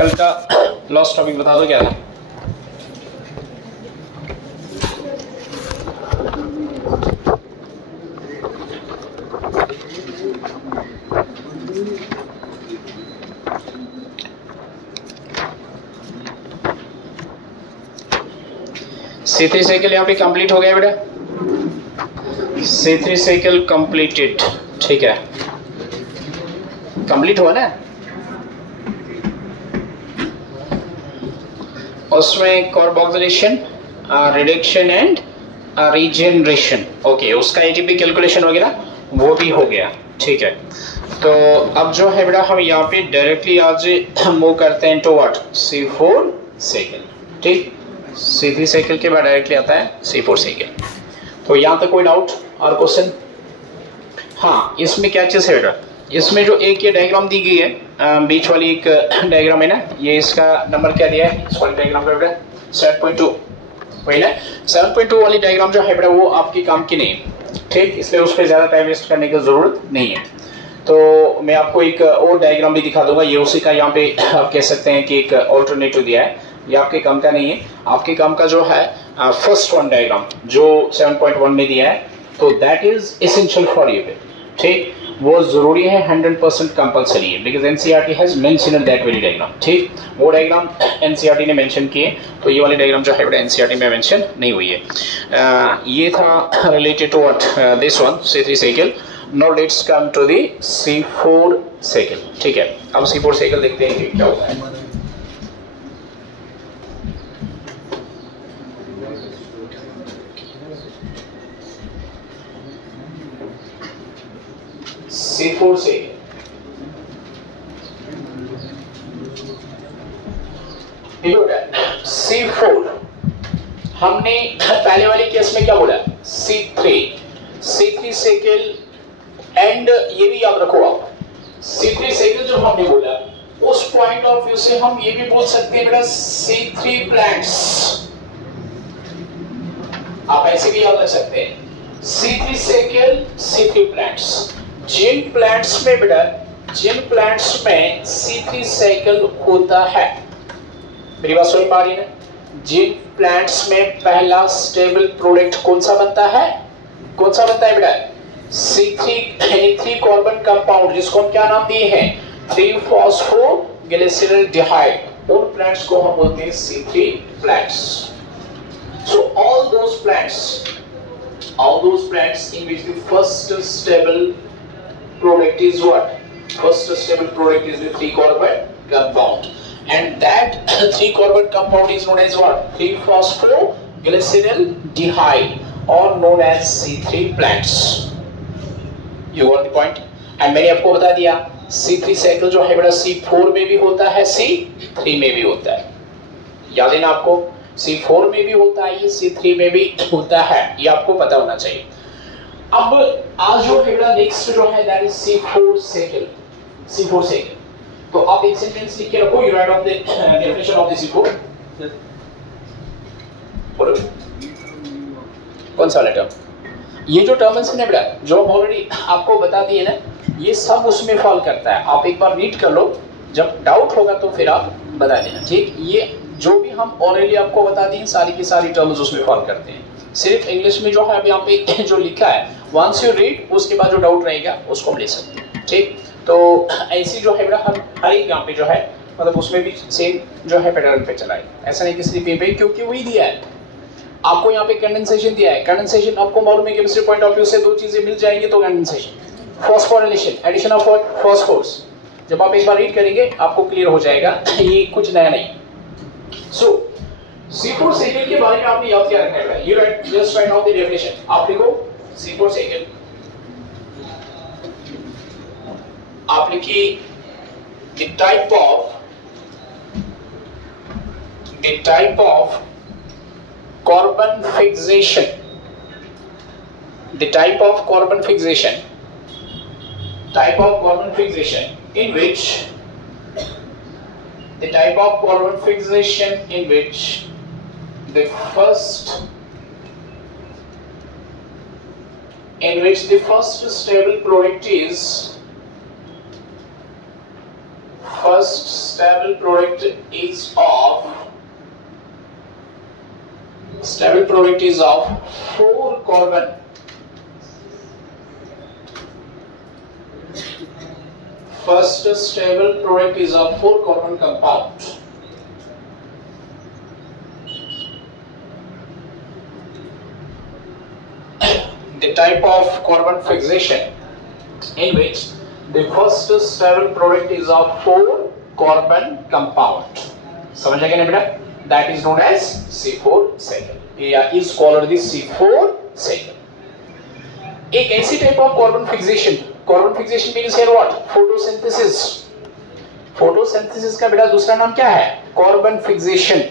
कल का last topic बता दो क्या था? C3 साइकिल यहाँ पे कंप्लीट हो गया बेटा। C3 साइकिल कंप्लीटेड, ठीक है, कंप्लीट हुआ ना। उसमें carboxylation, reduction and regeneration, okay, उसका एटीपी कैलकुलेशन वगैरह वो भी हो गया, ठीक है। तो अब जो है बेटा हम यहाँ पे डायरेक्टली आज मूव करते हैं टू व्हाट, C4 साइकिल, ठीक। C3 साइकिल के बाद डायरेक्टली आता है C4 साइकिल। तो यहाँ तक कोई डाउट और क्वेश्चन? हाँ, इसमें क्या चीज़ है बेटा, इसमें जो एक ये डायग्राम दी गई है, बीच वाली एक डायग्राम है ना, ये इसका नंबर क्या दिया है इस वाली डायग्राम का बेटा? 7.2, वही ना। 7.2 वाली डायग्राम जो है बेटा वो आपकी काम की नहीं है, ठीक, इसलिए उस पर ज़्यादा टाइम वेस्ट करने की ज़रूरत नहीं है। तो मैं आपको एक और डायग्राम भी दिखा दूंगा, ये उसी का यहाँ पे आप कह सकते हैं कि एक ऑल्टरनेटिव दिया है। ये आपके काम का नहीं है, आपके काम का जो है फर्स्ट वन डायग्राम जो 7.1 में दिया है, तो that is essential for you, ठीक, वो जरूरी है, 100% कंपलसरी है, because NCERT has mentioned that very diagram, ठीक। वो डायग्राम एनसीईआरटी ने मेंशन किए, तो ये वाली डायग्राम जो है बेटा एनसीईआरटी में मेंशन नहीं हुई है। ये था related to what this one C3 cycle. Now let's come to the C4 cycle, ठीक है। अब C4 साइकिल देखते हैं कि क्या होता है। C4 साइकिल C4 हमने पहले वाले केस में क्या बोला, C3 साइकिल, एंड ये भी याद रखो आप, C3 साइकिल जो हमने बोला उस पॉइंट ऑफ व्यू से हम ये भी बोल सकते हैं बेटा C3 प्लांट्स, आप ऐसे भी याद रख सकते हैं C3 साइकिल C3 प्लांट्स। जिन प्लांट्स में बेटा, जिन प्लांट्स में C3 साइकिल होता है, मेरी बात सुन पा रही है? जिन प्लांट्स में पहला स्टेबल प्रोडक्ट कौन सा बनता है, कौन सा बनता है बेटा? C3 कार्बन कंपाउंड, जिसको हम क्या नाम दिए हैं, 3-फॉस्फोग्लिसरॉल्डिहाइड, उन प्लांट्स को हम बोलते हैं C3 plants. So all those plants in which the first stable product is what? First stable product is the 3-carbon compound, and that 3-carbon compound is known as what? 3-phosphoglyceraldehyde, or known as C3 plants. You got the point? And मैंने आपको बता दिया C3 cycle जो है बेटा C4 में भी होता है, C3 में भी होता है, याद है ना आपको? C4 में भी होता है, ये C3 में भी होता है, ये आपको पता होना चाहिए। अब आज जो है नेक्स्ट जो है that is C4 cycle. C4 cycle, तो आप एक सेंटेंस लिख के रखो, you right of the definition of the C4। बोलो कौन सा वाला टर्म? ये जो टर्म्स है ना बेटा, जो हम ऑलरेडी आपको बता दिए ना, ये सब उसमें फॉल करता है। आप एक बार रीड कर लो, जब डाउट होगा तो फिर आप बता देना, ठीक। ये जो भी हम ऑलरेडी आपको बता दिए सारी की सारी टर्म्स उसमें फॉल करते हैं। सिर्फ इंग्लिश में जो है अब यहाँ पे जो लिखा है, वंस यू रीड, उसके बाद जो डाउट रहेगा उसको हम ले सकते हैं, ठीक। तो ऐसी जो है बेटा हम हर एक यहाँ पे जो है मतलब उसमें भी सेम जो है पैटर्न पे चला है, ऐसा नहीं कि सिर्फ पे, क्योंकि वही दिया है आपको। यहाँ पे कंडेंसेशन दिया है, कंडेंसेशन आपको मालूम है केमिस्ट्री पॉइंट ऑफ व्यू से दो चीजें मिल जाएंगी तो condensation, phosphorylation, addition of phosphorus. जब आप एक बार रीड करेंगे आपको क्लियर हो जाएगा, ये कुछ नया नहीं। सो C4 साइकिल के बारे में आपने याद क्या रखना है? You right, just write down the definition. आप लिखो C4 साइकिल, आप लिखिए the type of carbon fixation, the type of carbon fixation in which the type of carbon fixation in which the first stable product is first stable product is of 4 carbon. First stable product is of 4 carbon compound. The type of carbon fixation in which the first stable product is of 4 carbon compound. समझ गए ना बेटा? That is known as C4 cycle. Is called the C4 cycle. एक ऐसी type of carbon fixation means here what? Photosynthesis. Photosynthesis का बेटा दूसरा नाम क्या है? Carbon fixation.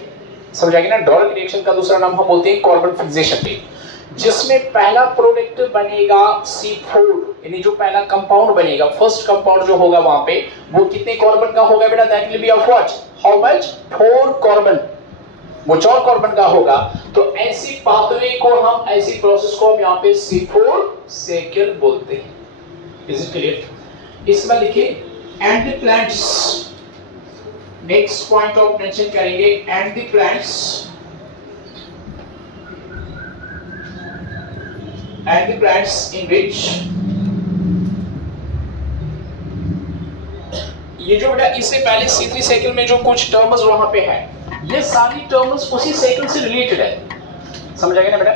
समझ आएगा ना? डॉलर रिएक्शन का दूसरा नाम हम बोलते हैं कार्बन फिक्सेशन भी, जिसमें पहला प्रोडक्ट बनेगा C4, यानी जो पहला कंपाउंड बनेगा, फर्स्ट कंपाउंड जो होगा वहां पे, वो कितने कार्बन का होगा बेटा? That will be of what? How much? 4 carbon. वो 4 कार्बन का होगा. तो ऐसी पाथवे को हम, ऐसी प्रोसेस को हम यहाँ पे C4 साइकिल बोलते हैं. Is it clear? इसमें लिखिए and the plants. Next point of mention करेंगे and the plants. And the plants in which ये जो बेटा इससे पहले C3 साइकिल में जो कुछ टर्म्स वहां पे है, ये सारी टर्म्स उसी साइकिल से रिलेटेड है. समझ आ गया ना बेटा?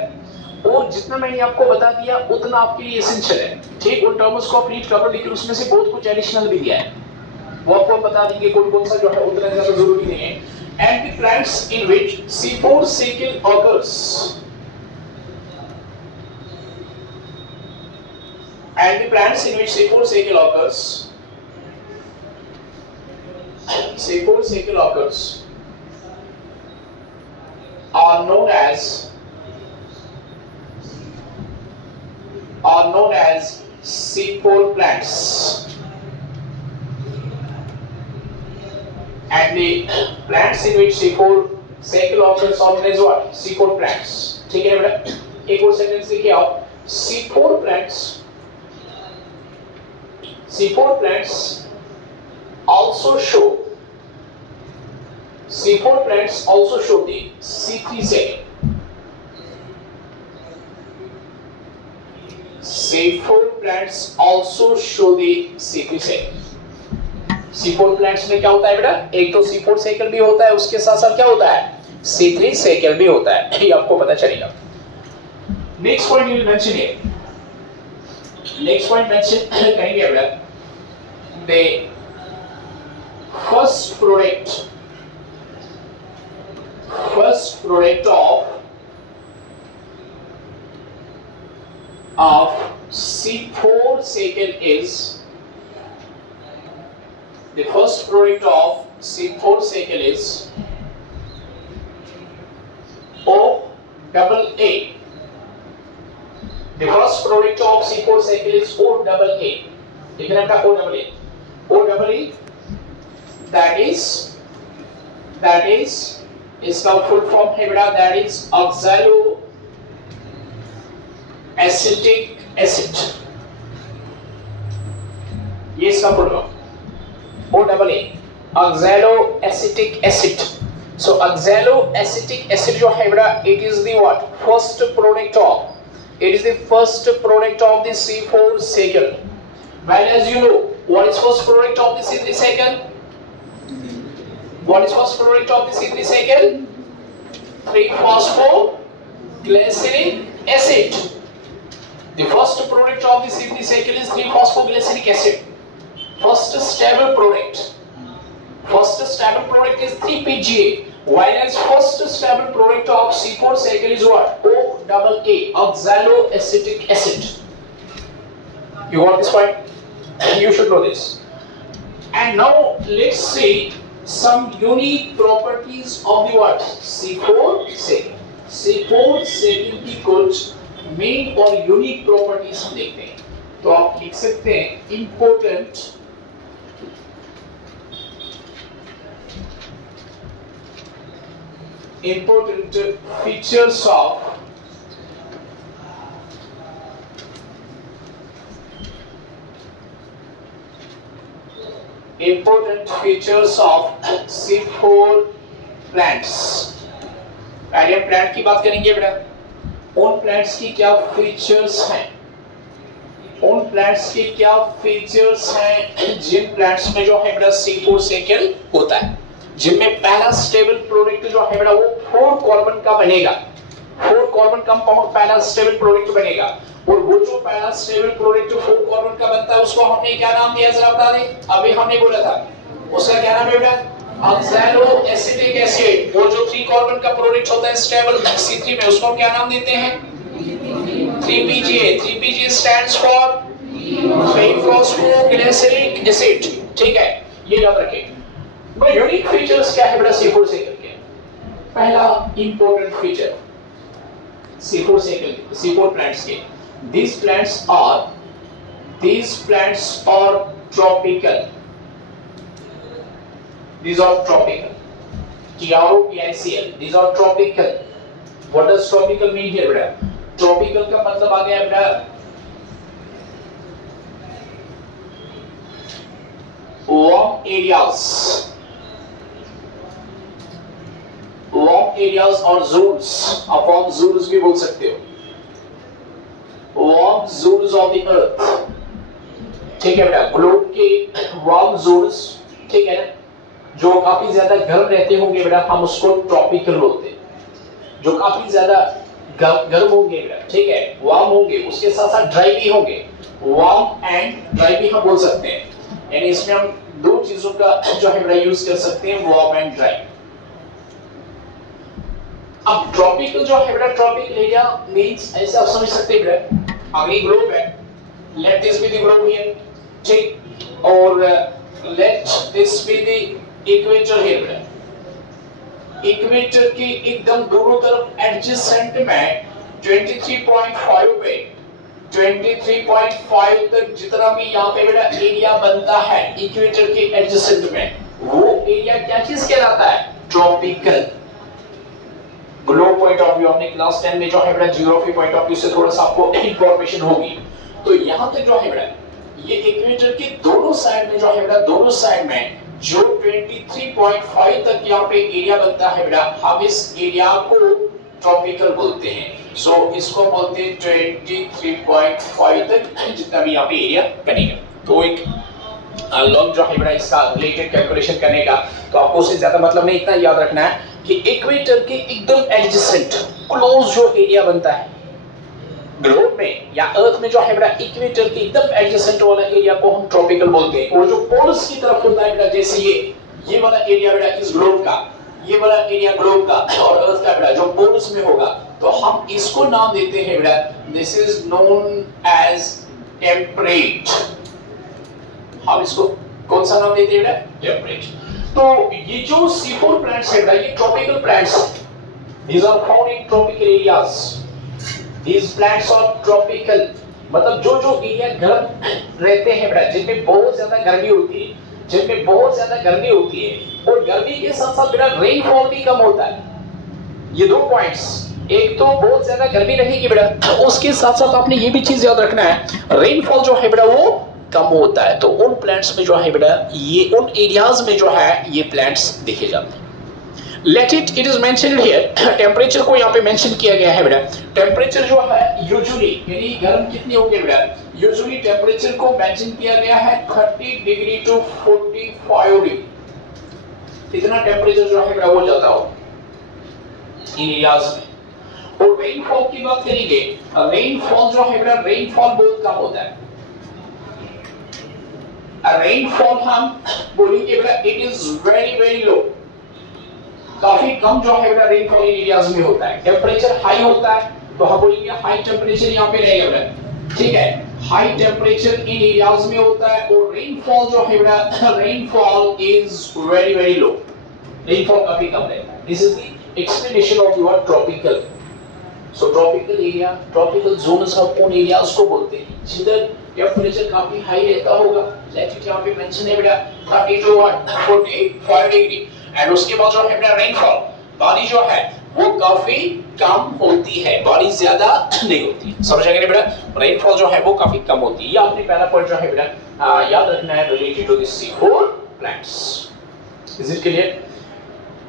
और जितना मैंने आपको बता दिया उतना आपके लिए एसेंशियल है. ठीक, उन टर्म्स को आप रीड कर लो, लेकिन उसमें से बहुत कुछ एडिशनल भी दिया है, वो आपको बता देंगे कौन कौन सा जो है, उतना ज्यादा जरूरी नहीं है. And the plants in which C4 cycle occurs. And the plants in which C4 cycle occurs, are known as C4 plants, and the plants in which C4 cycle occurs are known as what? C4 plants. ठीक है बेटा? एक और sentence लिखिए आप. C4 plants also show the C3 cycle. C4 plants also show the C3 cycle. C4 plants में क्या होता है बेटा? एक तो C4 साइकिल भी होता है, उसके साथ साथ क्या होता है? C3 साइकिल भी होता है. ये आपको पता चलेगा. Next point you will mention here. Next point mention करेंगे बेटा, the first product of C4 cycle is the first product of C4 cycle is O double A. The first product of C4 cycle is O double A. लिखना है O double A. O double E, that is इसका full form है बेटा, that is oxaloacetic acid. ये इसका full form O double A, oxaloacetic acid. So oxaloacetic acid जो है बेटा, it is the what? First product of the C4 cycle. Well, as you know, what is first product of the C3 cycle? 3-phosphoglyceric acid. The first product of the C3 cycle is 3-phosphoglyceric acid. First stable product is 3-PGA. While as first stable product of C4 cycle is what? O double A, oxaloacetic acid. You got this point? You should know this. And now let's see some unique properties of the what? C4 cycle. C4 cycle की कुछ main और unique properties हम देखते हैं. तो आप लिख सकते हैं important features of important features of C4 plants. पहले हम प्लांट की बात करेंगे बेटा, उन प्लांट्स की क्या फीचर्स हैं, उन प्लांट्स के क्या फीचर्स हैं जिन प्लांट्स में जो है बेटा C4 साइकिल होता है, जिनमें पहला स्टेबल प्रोडक्ट जो है बेटा वो 4 कार्बन का बनेगा, 4 कार्बन कंपाउंड पहला स्टेबल प्रोडक्ट बनेगा। और वो जो पहला स्टेबल प्रोडक्ट 4 कार्बन का बनता है उसको हमने क्या नाम दिया जरा बता दें, अभी हमने बोला था उसका क्या नाम है बेटा, ऑक्सैलो एसिटिक एसिड। वो जो 3 कार्बन का प्रोडक्ट होता है स्टेबल C3 में, उसको हम क्या नाम देते हैं, 3PGA। 3PGA stands for 3-phosphoglyceric acid, ठीक है, ये याद रखें। वो यूनिक फीचर्स क्या है बेटा C4 साइकिल के? पहला important feature C4 cycle, C4 plants के, these plants are tropical, these are tropical, TROPICL, these are tropical। what does tropical mean here बेटा? tropical का मतलब आ गया बेटा warm areas और zones, आप warm zones भी बोल सकते हो, warm zones of the earth, ठीक है बेटा, ग्लोब के warm zones, ठीक है ना, जो काफी ज्यादा गर्म रहते होंगे बेटा हम उसको ट्रॉपिकल बोलते हैं, जो काफी ज्यादा गर्म होंगे बेटा, ठीक है, वार्म होंगे, उसके साथ साथ ड्राई भी होंगे, वार्म एंड ड्राई भी हम बोल सकते हैं, यानी इसमें हम दो चीजों का जो है बेटा यूज कर सकते हैं, वार्म एंड ड्राई। अब ट्रॉपिकल जो है बेटा, ट्रॉपिकल एरिया मींस ऐसे आप समझ सकते हैं बेटा, अगली ग्लोब है, let this be the globe here, ठीक, और let this be the equator here बेटा, इक्वेटर के एकदम दोनों तरफ एडजेसेंट में 23.5 पे 23.5 तक जितना भी यहाँ पे बेटा एरिया बनता है इक्वेटर के एडजेसेंट में, वो एरिया क्या चीज कहलाता है, tropical. Globe point of view अपने क्लास 10 में जो है बेटा ज्योग्राफी पॉइंट ऑफ व्यू से थोड़ा सा आपको इंफॉर्मेशन होगी, तो यहाँ तक जो है बेटा ये इक्वेटर के दोनों साइड में जो है बेटा, दोनों साइड में जो 23.5 तक यहाँ पे एरिया बनता है बेटा, हम इस एरिया को ट्रॉपिकल बोलते हैं। सो इसको बोलते हैं 23.5 तक जितना भी यहाँ पे एरिया बनेगा। तो एक लॉन्ग जो है बेटा इसका रिलेटेड कैलकुलेशन करने का, तो आपको उससे ज्यादा मतलब नहीं, इतना याद रखना है कि इक्वेटर के एकदम एडजेसेंट क्लोज जो एरिया बनता है ग्लोब में या अर्थ में जो है बेटा, इक्वेटर के एकदम एडजेसेंट वाला एरिया को हम ट्रॉपिकल बोलते हैं। और जो पोल्स की तरफ होता है बेटा, जैसे ये वाला एरिया बेटा इस ग्लोब का, ये वाला एरिया ग्लोब का और अर्थ का बेटा जो पोल्स में होगा, तो हम इसको नाम देते हैं बेटा, this is known as temperate. हम इसको कौन सा नाम देते हैं बेटा, टेम्परेट। तो ये जो C4 प्लांट्स है बेटा, ये tropical plants, these are found in tropical areas, these plants are tropical, मतलब जो जो एरिया गर्म रहते हैं बेटा, जिनमें बहुत ज्यादा गर्मी होती है, जिनमें बहुत ज्यादा गर्मी होती है और गर्मी के साथ साथ बेटा रेनफॉल भी कम होता है। ये दो पॉइंट्स, एक तो बहुत ज्यादा गर्मी रहेगी बेटा, उसके साथ साथ आपने ये भी चीज याद रखना है, रेनफॉल जो है बेटा वो कम होता है। तो उन प्लांट्स में जो है बेटा, ये उन एरियाज में जो है ये प्लांट्स देखे जाते हैं। Let it is mentioned here, temperature को यहाँ पे मेंशन किया गया है बेटा। टेम्परेचर जो है यूजुअली, यानी गर्म कितनी होगी बेटा, यूजुअली टेम्परेचर को मेंशन किया गया है 30 डिग्री टू 45 डिग्री, इतना टेम्परेचर जो है बेटा वो जाता हो इन एरियाज में। और रेनफॉल की बात करेंगे, रेनफॉल जो है बेटा, रेनफॉल बहुत कम होता है। रेनफॉल हम बोलेंगे बेटा इट इज वेरी वेरी लो, काफी कम जो है बेटा रेनफॉल इन एरियाज में होता है। टेम्परेचर हाई होता है तो हम बोलेंगे हाई टेम्परेचर यहाँ पे रहेगा बेटा, ठीक है, हाई टेम्परेचर इन एरियाज में होता है। और रेनफॉल जो है बेटा, rainfall is very very low, rainfall काफी कम रहता है। This is the explanation of the word tropical. So tropical area, tropical zones हम उन एरियाज को बोलते हैं जिधर टेम्परेचर काफी हाई रहता होगा। लैटिट्यूड यहाँ पे मेंशन है बेटा 30 टू 45 डिग्री। एंड उसके बाद जो है बेटा रेनफॉल, बारिश जो है वो काफी कम होती है, बारिश ज्यादा नहीं होती। समझ गए बेटा, रेनफॉल जो है वो काफी कम होती है। ये आपने पहला पॉइंट जो है बेटा याद रखना है related to this C4 plants. Is it clear?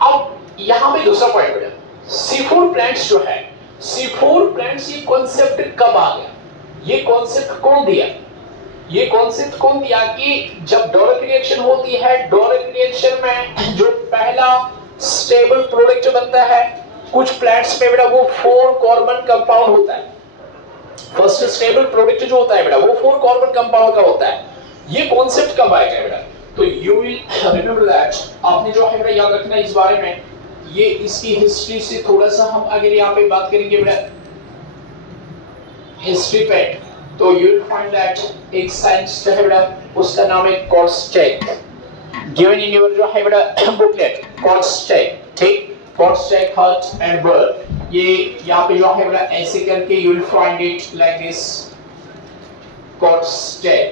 अब यहां पे दूसरा पॉइंट बेटा, C4 प्लांट्स जो है, C4 प्लांट्स, ये कॉन्सेप्ट कब आ गया? ये कॉन्सेप्ट कौन दिया? ये कॉन्सेप्ट कौन दिया कि जब डोरिक रिएक्शन होती है, डोरिक रिएक्शन में जो पहला स्टेबल प्रोडक्ट बनता है कुछ प्लांट्स में बेटा, वो 4 कार्बन कंपाउंड होता है। फर्स्ट स्टेबल प्रोडक्ट जो होता है बेटा, वो 4 कार्बन कंपाउंड का होता है। ये कॉन्सेप्ट कब आएगा बेटा? तो यू विल रिमेंबर दैट, आपने जो है बेटा याद रखना इस बारे में, ये इसकी हिस्ट्री से थोड़ा सा हम अगर यहाँ पे बात करेंगे बेटा हिस्ट्री पे, तो यू विल फाइंड दैट एक साइंटिस्ट है बेटा, उसका नाम है कॉर्स्टैक, गिवन इन योर जो है बेटा बुकलेट, कॉर्स्टैक, ठीक, कॉर्स्टैक हर्ट एंड बर्ड। ये यहाँ पे जो है बेटा ऐसे करके you will find it like this, Kortschak.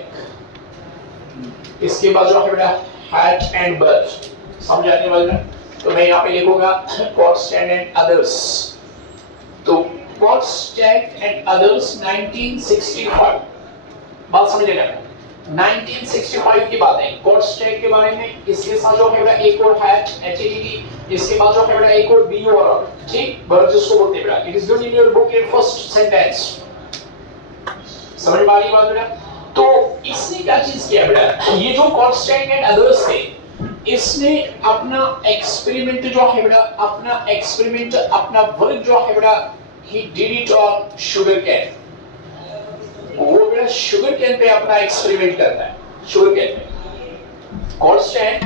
इसके बाद जो है बेटा हर्ट एंड बर्ड, समझ आने वाला? तो मैं यहाँ पे लिखूंगा कॉर्स्टैक एंड अदर्स। तो कॉर्स्टैक एंड अदर्स 1965, बात समझ लेना, 1965 की बात है कॉर्स्टैक के बारे में। इसके साथ जो है बेटा एक और हैट HATT, इसके बाद जो है बेटा एक और B और, ठीक, बर्ड जिसको बोलते हैं बेटा। It is given in your book in first sentence, समझ में आ रही बात बेटा? तो इसने क्या चीज किया बेटा, ये जो कॉर्स्टैक एंड अदर्स थे, इसने अपना एक्सपेरिमेंट जो है बेटा, अपना एक्सपेरिमेंट, अपना वर्क जो है बेटा, he did it on sugar cane। वो बेटा शुगर कैन पे अपना एक्सपेरिमेंट करता है, शुगर कैन पे। Kortschak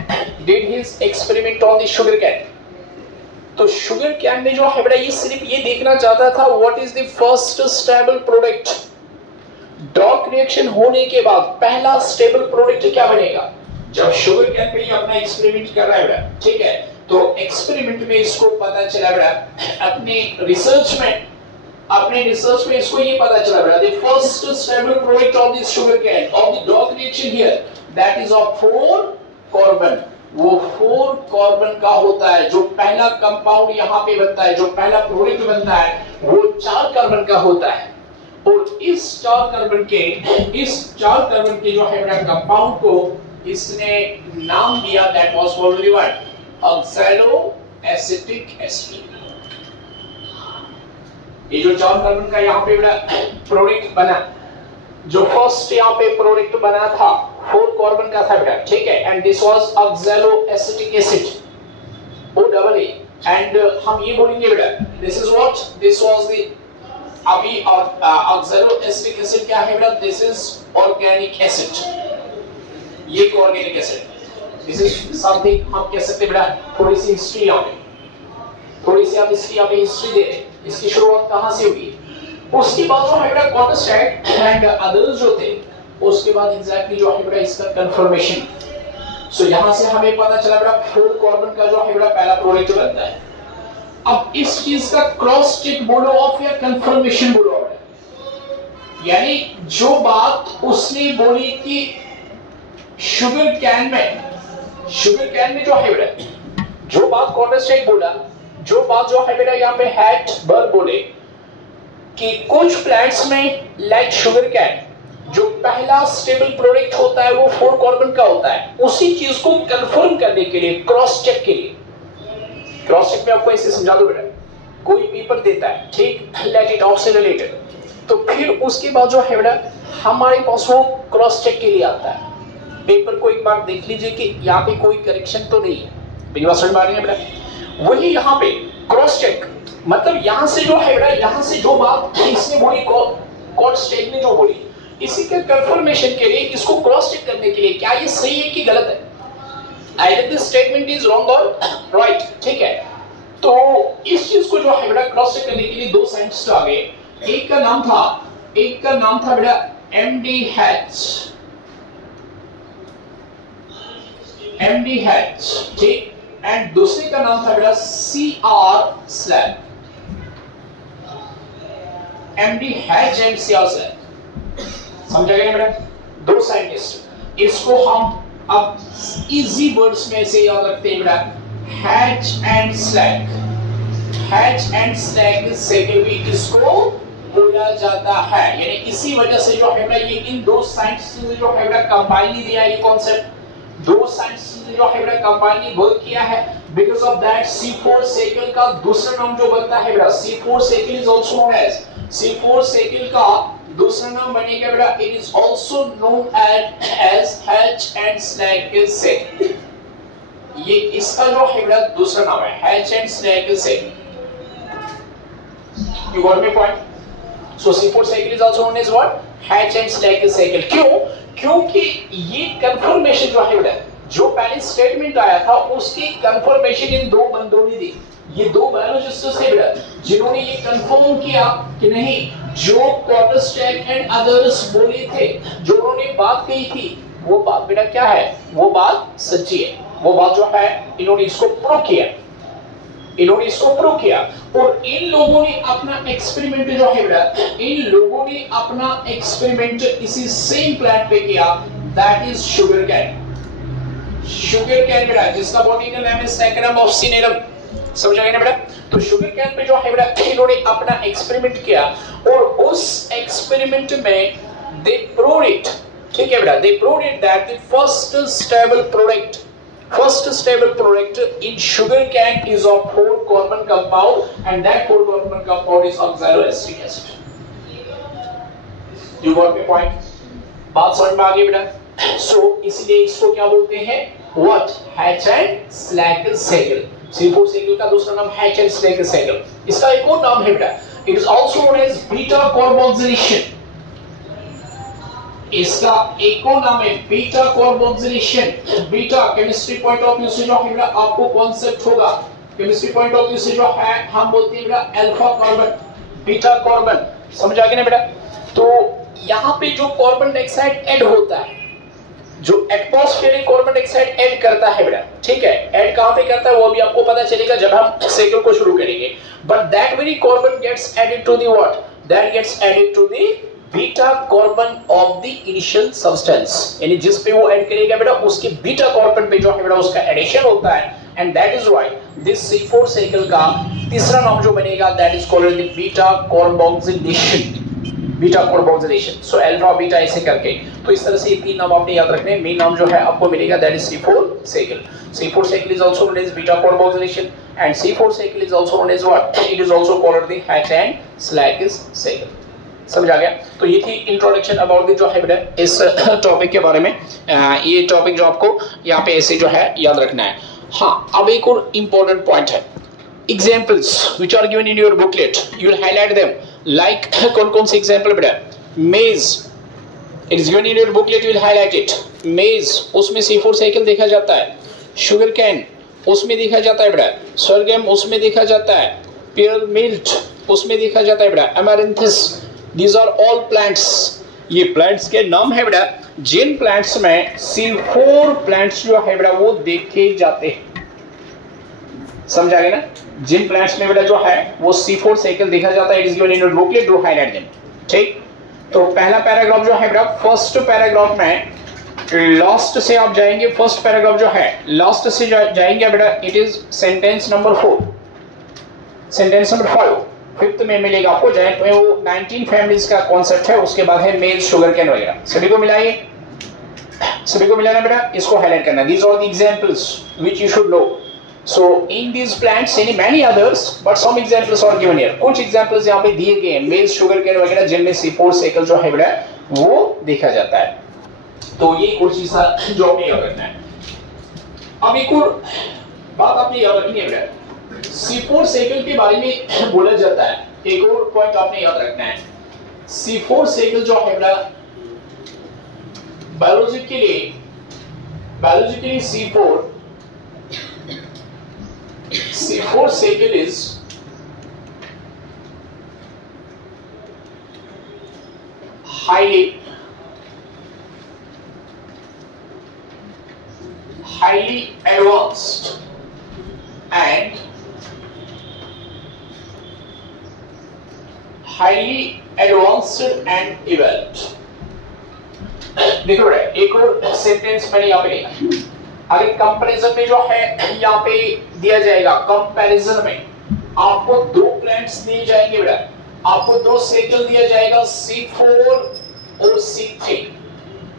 did his experiment on the sugar cane। तो शुगर कैन में जो है बेटा, ये सिर्फ ये देखना चाहता था what is the first stable product। Dark reaction होने के बाद पहला स्टेबल प्रोडक्ट क्या बनेगा? जब शुगर कैन पे ये अपना एक्सपेरिमेंट कर रहा है बेटा, ठीक है, तो एक्सपेरिमेंट में इसको पता चला बेटा, अपने रिसर्च में इसको ये पता चला बेटा, the first stable product of this sugar cane of the dog reaction here that is of 4 carbon, वो 4 कार्बन का होता है। जो पहला कंपाउंड यहाँ पे बनता है, जो पहला प्रोडक्ट बनता है, वो 4 कार्बन का होता है। और इस 4 कार्बन के जो है बेटा कंपाउंड को इसने नाम दिया, that was probably what, oxaloacetic acid। ये जो 4 कार्बन का यहाँ पे बेटा प्रोडक्ट बना, जो फर्स्ट यहाँ पे प्रोडक्ट बना था 4 कार्बन का था बेटा, ठीक है, and this was oxaloacetic acid, OAA। And हम ये बोलेंगे बेटा, this is what, this was the, अभी oxaloacetic acid क्या है बेटा, दिस इज ऑर्गेनिक एसिड, ये organic acid, this is something हम कह सकते हैं बेटा। थोड़ी सी हिस्ट्री यहाँ पे, थोड़ी सी आप इसकी यहाँ पे हिस्ट्री दे रहे, इसकी शुरुआत कहाँ से हुई? उसके बाद जो है बेटा कॉर्स्टैक एंड अदर्स जो थे, उसके बाद एग्जैक्टली जो है बेटा इसका कंफर्मेशन। सो यहाँ से हमें पता चला बेटा 4 कार्बन का जो है बेटा पहला प्रोडक्ट बनता है। अब इस चीज का क्रॉस चेक बोलो ऑफ या कंफर्मेशन बोलो बेटा, यानी जो बात उसने बोली कि शुगर कैन में जो है बेटा, जो बात कॉर्स्टैक बोला, जो बात जो है बेटा यहाँ पे हैट बर्ग बोले कि कुछ प्लांट्स में लाइक शुगर कैन जो पहला स्टेबल प्रोडक्ट होता है वो 4 कार्बन का होता है। उसी चीज को कंफर्म करने के लिए, क्रॉस चेक के लिए, क्रॉस चेक में आपको ऐसे समझा दो बेटा, कोई पेपर देता है, ठीक, लेट इट ऑक्सीडेटेड, तो फिर उसके बाद जो है बेटा हमारे पास वो क्रॉस चेक के लिए आता है। पेपर को एक बार देख लीजिए कि यहाँ पे कोई करेक्शन तो नहीं है, मेरी बात समझ में आ रही है बेटा? वही यहाँ पे क्रॉस चेक, मतलब यहाँ से जो है बेटा, यहाँ से जो बात इसने बोली, कॉर्स्टैक ने जो बोली, इसी के कंफर्मेशन के लिए, इसको क्रॉस चेक करने के लिए क्या ये सही है कि गलत है, either this statement is wrong और राइट, ठीक है। तो इस चीज को जो है बेटा क्रॉस चेक करने के लिए 2 साइंटिस्ट आ गए। एक का नाम था बेटा MD Hatch, ठीक, एंड दूसरे का नाम था बेटा CR Slab। MD Hatch and CR Slab, समझा गया बेटा? 2 साइंटिस्ट, इसको हम अब इजी वर्ड्स में से याद रखते हैं बेटा, hatch and slag. Hatch and slag से भी इसको बोला जाता है, यानी इसी वजह से जो है बेटा ये इन 2 साइंटिस्ट ने जो है बेटा कंबाइन दिया ये कॉन्सेप्ट, दो साइंस जो है बेटा कंबाइनली वर्क किया है, because of that C4 cycle का दूसरा नाम जो बनता है बेटा C4 cycle is also known as C4 cycle का दूसरा नाम बनेगा बेटा it is also known as Hatch and Slack cycle. ये इसका जो है बेटा दूसरा नाम है Hatch and Slack cycle. You got my point? So C4 cycle is also known as what? Hatch and Slack cycle. क्यों? क्योंकि ये कंफर्मेशन जो है बेटा जो पहले स्टेटमेंट आया था उसकी कंफर्मेशन इन दो बंदों ने दी। ये दो बायोलॉजिस्ट्स थे बेटा जिन्होंने ये कंफर्म किया कि नहीं जो क्वार्टरस्टैक एंड अदर्स बोले थे, जो उन्होंने बात कही थी वो बात बेटा क्या है? वो बात सच्ची है। वो बात जो है इन्होंने इसको प्रूव किया, इन्होंने इसको प्रूव किया। और इन लोगों ने अपना एक्सपेरिमेंट जो है बेटा इन लोगों ने अपना एक्सपेरिमेंट इसी सेम प्लांट पे किया, that is sugar cane. Sugar cane बेटा जिसका बॉटनिकल नेम है सैकरम ऑब्सिनेरम, समझ आए ना बेटा? तो शुगर कैन पे जो है बेटा इन्होंने अपना एक्सपेरिमेंट किया और उस एक्सपेरिमेंट में दे प्रूव इट, ठीक है बेटा, they prove it that the first stable product in sugarcane is of 4 carbon compound and that 4 carbon compound is oxaloacetic acid. You got my point? बात समझ में आ गई बेटा? So इसलिए इसको क्या बोलते हैं? What? Hatch and Slagle cycle. C4 cycle का दूसरा नाम हैच एंड स्नैगल साइकिल। इसका एक और नाम है बेटा it is also known as beta carboxylation. इसका एक और नाम है beta carboxylation. Beta chemistry point of view से जो है बेटा आपको कॉन्सेप्ट होगा, केमिस्ट्री पॉइंट ऑफ व्यू से जो है हम बोलते हैं बेटा अल्फा कार्बन बीटा कार्बन, समझ आ गया ना बेटा? तो यहाँ पे जो कार्बन डाइऑक्साइड ऐड होता है, जो एटमॉस्फेरिक कार्बन डाइऑक्साइड ऐड करता है बेटा, ठीक है, ऐड कहां पे करता है वो भी आपको पता चलेगा जब हम साइकिल को शुरू करेंगे। But that very carbon gets added to the what? That gets added to the beta carbon of the initial substance, यानी जिस पे वो ऐड करेगा बेटा उसके बीटा कार्बन पे जो है बेटा उसका एडिशन होता है and that is why this C4 cycle का तीसरा नाम जो बनेगा that is called the beta carboxylation. Beta carboxylation, so alpha beta ऐसे करके। तो इस तरह से ये तीन नाम आपने याद रखने हैं। मेन नाम जो है आपको मिलेगा that is C4 cycle. C4 cycle is also known as beta carboxylation and C4 cycle is also known as what? It is also called the Hatch and Slack cycle. समझ आ गया? तो ये थी इंट्रोडक्शन अबाउट द जो है बेटा इस टॉपिक के बारे में। ये टॉपिक जो आपको यहाँ पे ऐसे जो है याद रखना है। हाँ, अब एक और इंपॉर्टेंट पॉइंट है, examples which are given in your booklet, you will highlight them. Like कौन कौन से एग्जाम्पल बेटा? Maize, it is given in your booklet, you will highlight it. Maize उसमें C4 साइकिल देखा जाता है, शुगर कैन उसमें देखा जाता है बेटा, सरगम उसमें देखा जाता है, पेयर मिल्ट उसमें देखा जाता है बेटा, अमेरिंथस, दीज आर ऑल प्लांट्स। ये प्लांट्स के नाम है बेटा जिन प्लांट्स में C4 प्लांट्स जो है बेटा वो देखे जाते हैं। समझ आ गया ना? जिन प्लांट्स में बेटा जो है वो C4 साइकिल देखा जाता है, it is given in your booklet, do highlight them. ठीक, तो पहला पैराग्राफ जो है बेटा फर्स्ट पैराग्राफ में लास्ट से आप जाएंगे, फर्स्ट पैराग्राफ जो है लास्ट से जाएंगे बेटा, it is sentence number 4, sentence number 5 fifth में मिलेगा आपको। जैन में वो 19 फैमिलीज का कॉन्सेप्ट है, उसके बाद है मेज, शुगर कैन वगैरह। सभी को मिलाइए, सभी को मिलाना बेटा, इसको हाईलाइट करना। These are the examples which you should know. So in these plants any many others but some examples are given here. कुछ एग्जांपल्स यहाँ पे दिए गए हैं मेज, शुगर कैन वगैरह जिनमें C4 साइकिल जो है बेटा वो देखा जाता है। तो ये कुछ चीजें जो आपने याद रखना है। अब एक और बात आपने याद रखनी है बेटा, C4 साइकिल के बारे में बोला जाता है, एक और पॉइंट आपने याद रखना है। C4 साइकिल जो है बेटा biologically C4 cycle is highly advanced and evolved। देखो बेटा एक और सेंटेंस मैंने यहाँ पे लिखा, अगर कंपैरिजन में जो है यहाँ पे दिया जाएगा, कंपैरिजन में आपको दो प्लांट्स दिए जाएंगे बेटा, आपको दो साइकिल दिया जाएगा C4 और C3।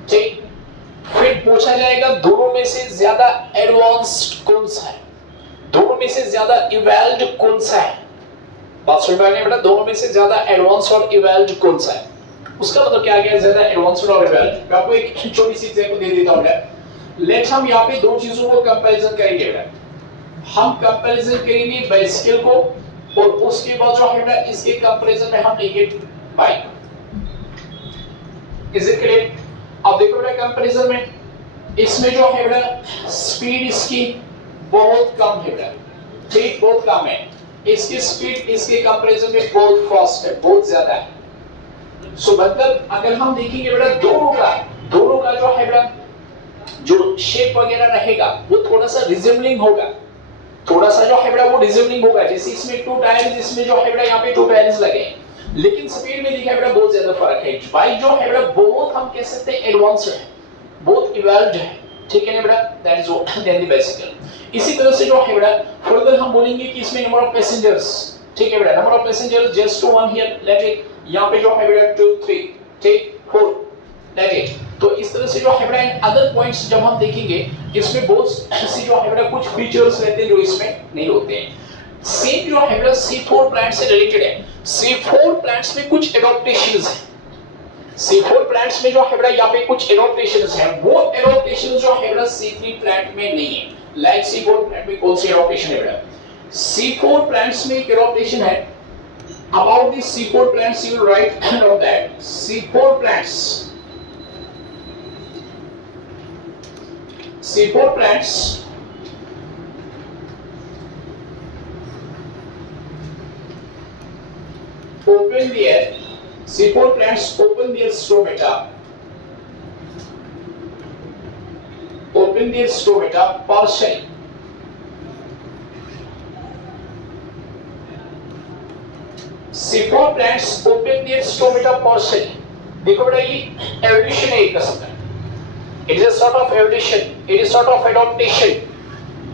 ठीक, फिर पूछा जाएगा दोनों में से ज्यादा एडवांस्ड कौन सा है, दोनों में से ज्यादा इवॉल्व्ड कौन सा है। बात समझ में आ गई बेटा, दोनों में से ज्यादा एडवांस और इवॉल्व्ड कौन सा है। उसका मतलब क्या गया, ज्यादा एडवांस और इवॉल्व्ड। मैं आपको एक छोटी सी एग्जांपल दे देता हूं। लेट हम यहाँ पे दो चीजों को कंपैरिजन करेंगे बेटा। हम कंपैरिजन करेंगे बाइसिकल को और उसके बाद जो है बेटा इसके कंपैरिजन में हम लेंगे बाइक। Is it clear? अब देखो बेटा कंपैरिजन में इसमें जो है बेटा स्पीड इसकी बहुत कम है बेटा, ठीक, बहुत कम है। इसकी स्पीड इसके कंपैरिजन में बहुत फास्ट है, बहुत ज्यादा है। सो मतलब अगर हम देखेंगे बेटा दोनों का जो है बेटा जो शेप वगैरह रहेगा वो थोड़ा सा रिजेंबलिंग होगा, थोड़ा सा जो है बेटा वो रिजेंबलिंग होगा। जैसे इसमें 2 टायर्स, इसमें जो है बेटा यहाँ पे 2 टायर्स लगे हैं, लेकिन स्पीड में देखा बेटा बहुत ज्यादा फर्क है। बाइक जो है बेटा बहुत हम कह सकते हैं एडवांस है, बहुत इवॉल्व्ड है, ठीक है ना बेटा, that is what then the bicycle. इसी तरह से जो है बेटा फर्दर हम बोलेंगे कि इसमें नंबर ऑफ पैसेंजर्स, ठीक है बेटा, number of passengers just to 1 here, let it, यहाँ पे जो है बेटा 2 3, ठीक, 4, लेट इट। तो इस तरह से जो है बेटा इन अदर पॉइंट्स जब हम देखेंगे इसमें बहुत सी जो है बेटा कुछ फीचर्स रहते हैं जो इसमें नहीं होते हैं। सेम जो है बेटा C4 प्लांट से रिलेटेड है। C4 प्लांट्स में कुछ एडॉप्टेशंस हैं, C4 प्लांट्स में जो है बेटा यहाँ पे कुछ एडॉप्टेशंस हैं, वो एडॉप्टेशंस जो है बेटा C3 प्लांट में नहीं है। लाइक C4 प्लांट में कौन सी एडॉप्टेशन है बेटा? C4 प्लांट्स में एक एडॉप्टेशन है। About the C4 plants you will write down that C4 plants open their stomata partially. C4 plants open their stomata partially. देखो बेटा ये एवोल्यूशन है एक किस्म का, it is a sort of evolution, it is sort of adaptation।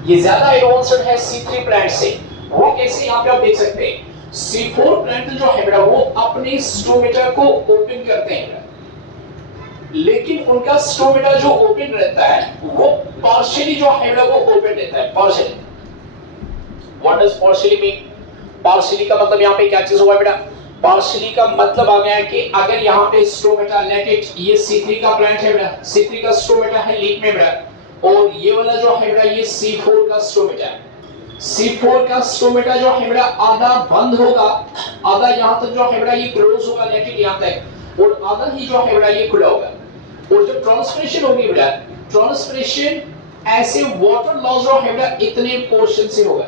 ये ज्यादा advanced है C3 प्लांट से। वो कैसे, यहाँ पे आप देख सकते हैं C4 प्लांट जो है बेटा वो अपने स्टोमेटा को ओपन करते हैं, लेकिन उनका स्टोमेटा जो ओपन रहता है वो पार्शियली जो है बेटा वो ओपन रहता है, partially. What does partially mean? Partially का मतलब यहाँ पे क्या चीज हुआ बेटा? पार्शियली का मतलब आ गया कि अगर यहाँ पे स्टोमेटा, लेट इट, ये C3 का प्लांट है बेटा, C3 का स्टोमेटा है लीफ में बेटा, और ये वाला जो है बेटा ये C4 का स्टोमेटा है। C4 का स्टोमेटा जो है बेटा आधा बंद होगा, आधा यहाँ तक जो है बेटा ये क्लोज होगा, लेट इट यहाँ तक, और आधा ही जो है बेटा ये खुला होगा। और जब ट्रांसपिरेशन होगी बेटा, ट्रांसपिरेशन ऐसे वाटर लॉस जो है बेटा इतने पोर्शन से होगा,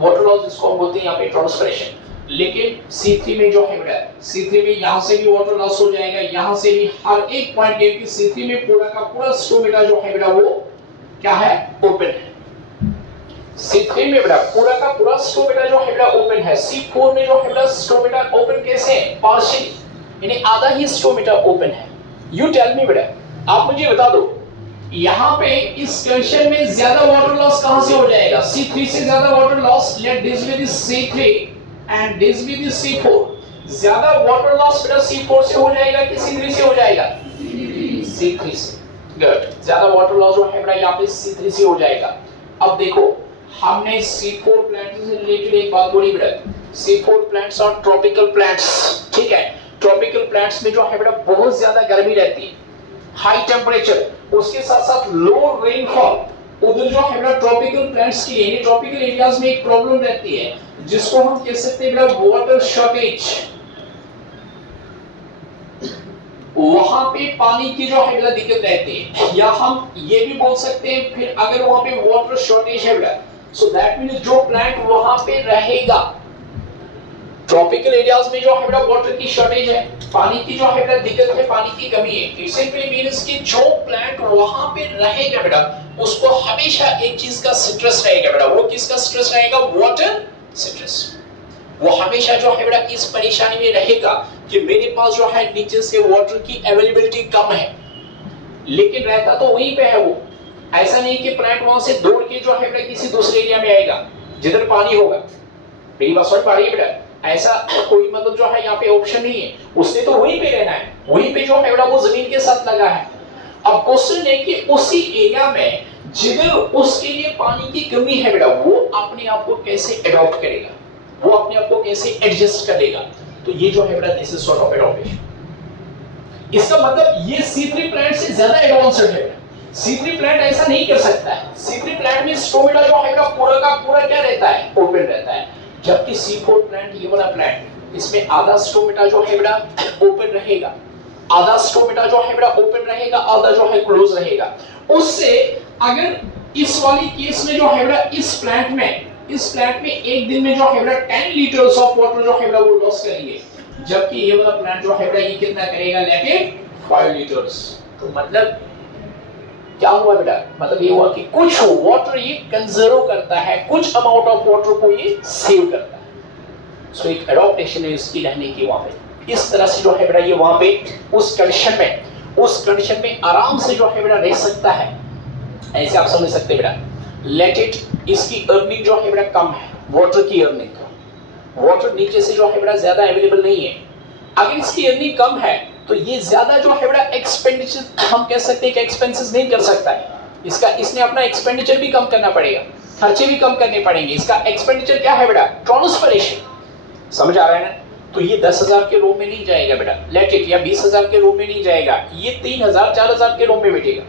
वाटर लॉस इसको हम बोलते हैं यहाँ पे ट्रांसपिरेशन। लेकिन C3 में जो है बेटा, C3 में यहाँ से भी वाटर लॉस हो जाएगा, यहाँ से भी, हर एक पॉइंट के कि C3 में पूरा का पूरा स्टोमेटा जो है बेटा वो क्या है, ओपन है। C3 में बेटा पूरा का पूरा स्टोमेटा जो है बेटा ओपन है। C4 में जो है बेटा स्टोमेटा ओपन कैसे है? पार्शियली, यानी आधा ही स्टोमेटा ओपन है। यू टेल मी बेटा, आप मुझे बता दो यहाँ पे इस कंडीशन में ज्यादा वाटर लॉस कहां से हो जाएगा? C3 से ज्यादा water loss, let this be the C3 and this be the C4। ज्यादा वाटर लॉस बेटा C4 से हो जाएगा कि C3 से हो जाएगा? C3 से। गुड, ज्यादा वाटर लॉस जो है बेटा यहाँ पे C3 से हो जाएगा। अब देखो हमने C4 प्लांट से रिलेटेड एक बात बोली बेटा, C4 प्लांट्स और ट्रॉपिकल प्लांट्स, ठीक है। ट्रॉपिकल प्लांट्स में जो है बेटा बहुत ज्यादा गर्मी रहती है, हाई टेम्परेचर, उसके साथ साथ लो रेनफॉल। उधर जो है बेटा ट्रॉपिकल प्लांट्स के लिए, ट्रॉपिकल एरियाज में एक प्रॉब्लम रहती है जिसको हम कह सकते हैं बेटा वाटर शॉर्टेज। वहां पे पानी की जो है बेटा दिक्कत रहती है, या हम ये भी बोल सकते हैं फिर अगर वहां पे वाटर शॉर्टेज है बेटा, सो दैट मींस जो प्लांट वहां पे रहेगा, ट्रॉपिकल एरियाज में जो है बेटा वाटर की शॉर्टेज है, पानी की जो है बेटा दिक्कत है, पानी की कमी है। इट सिंपली मींस कि जो प्लांट वहां पे रहेगा बेटा उसको हमेशा एक चीज का स्ट्रेस रहेगा बेटा। वो किसका स्ट्रेस रहेगा? Water stress. वो हमेशा जो है बेटा इस परेशानी में रहेगा कि मेरे पास जो है नीचे से वाटर की अवेलेबिलिटी कम है, लेकिन रहता तो वहीं पे है वो। ऐसा नहीं कि प्लांट वहां से दौड़ के जो है बेटा किसी दूसरे एरिया में आएगा जिधर पानी होगा। मेरी बात समझ पा रही है बेटा? ऐसा कोई मतलब जो है यहाँ पे ऑप्शन नहीं है, उसने तो वहीं पे रहना है, वहीं पे जो है बेटा वो जमीन के साथ लगा है। अब क्वेश्चन है कि उसी एरिया में जिधर उसके लिए पानी की कमी है बेटा, वो अपने आप को कैसे एडॉप्ट करेगा, वो अपने आप को कैसे एडजस्ट करेगा। तो ये जो है बेटा this is sort of adaptation. इसका मतलब ये C3 प्लांट से ज्यादा एडवांस्ड है। C3 प्लांट ऐसा नहीं कर सकता है। C3 प्लांट में स्टोमेटा जो है पूरा का पूरा क्या रहता है, ओपन रहता है, जबकि C4 प्लांट, ये वाला प्लांट, इसमें आधा स्टोमेटा जो है बेटा ओपन रहेगा, आधा स्टोमेटा जो है बेटा ओपन रहेगा, आधा जो है क्लोज रहेगा। उससे अगर इस वाली केस में जो है बेटा इस प्लांट में एक दिन में जो है बेटा 10 लीटर्स ऑफ वाटर जो है बेटा वो लॉस करेंगे, जबकि ये वाला प्लांट जो है बेटा ये कितना करेगा, लेके 5 लीटर्स। तो मतलब क्या हुआ बेटा, मतलब ये हुआ कि कुछ वाटर ये कंजर्व करता है, कुछ अमाउंट ऑफ वाटर को ये सेव करता है। सो एक एडॉप्टेशन है इसकी रहने की वहां पे। इस तरह से जो है बेटा ये वहां पे उस कंडीशन में आराम से जो है बेटा रह सकता है। ऐसे आप समझ सकते हैं बेटा। लेट इट, इसकी अर्निंग जो है बेटा कम है, वाटर की अर्निंग, वाटर नीचे से जो है बेटा ज्यादा अवेलेबल नहीं है। अगर इसकी अर्निंग कम है तो ये ज्यादा जो है बेटा एक्सपेंडिचर, हम कह सकते हैं कि एक्सपेंसेस नहीं कर सकता है। इसने अपना एक्सपेंडिचर भी कम करना पड़ेगा, खर्चे भी कम करने पड़ेंगे। इसका एक्सपेंडिचर क्या है बेटा, ट्रांसपोर्टेशन। समझ आ रहा है ना। तो ये 10,000 के रूम में नहीं जाएगा बेटा, लेट इट, या 20,000 के रूम में नहीं जाएगा, ये 3,000 4,000 के रूम में बैठेगा।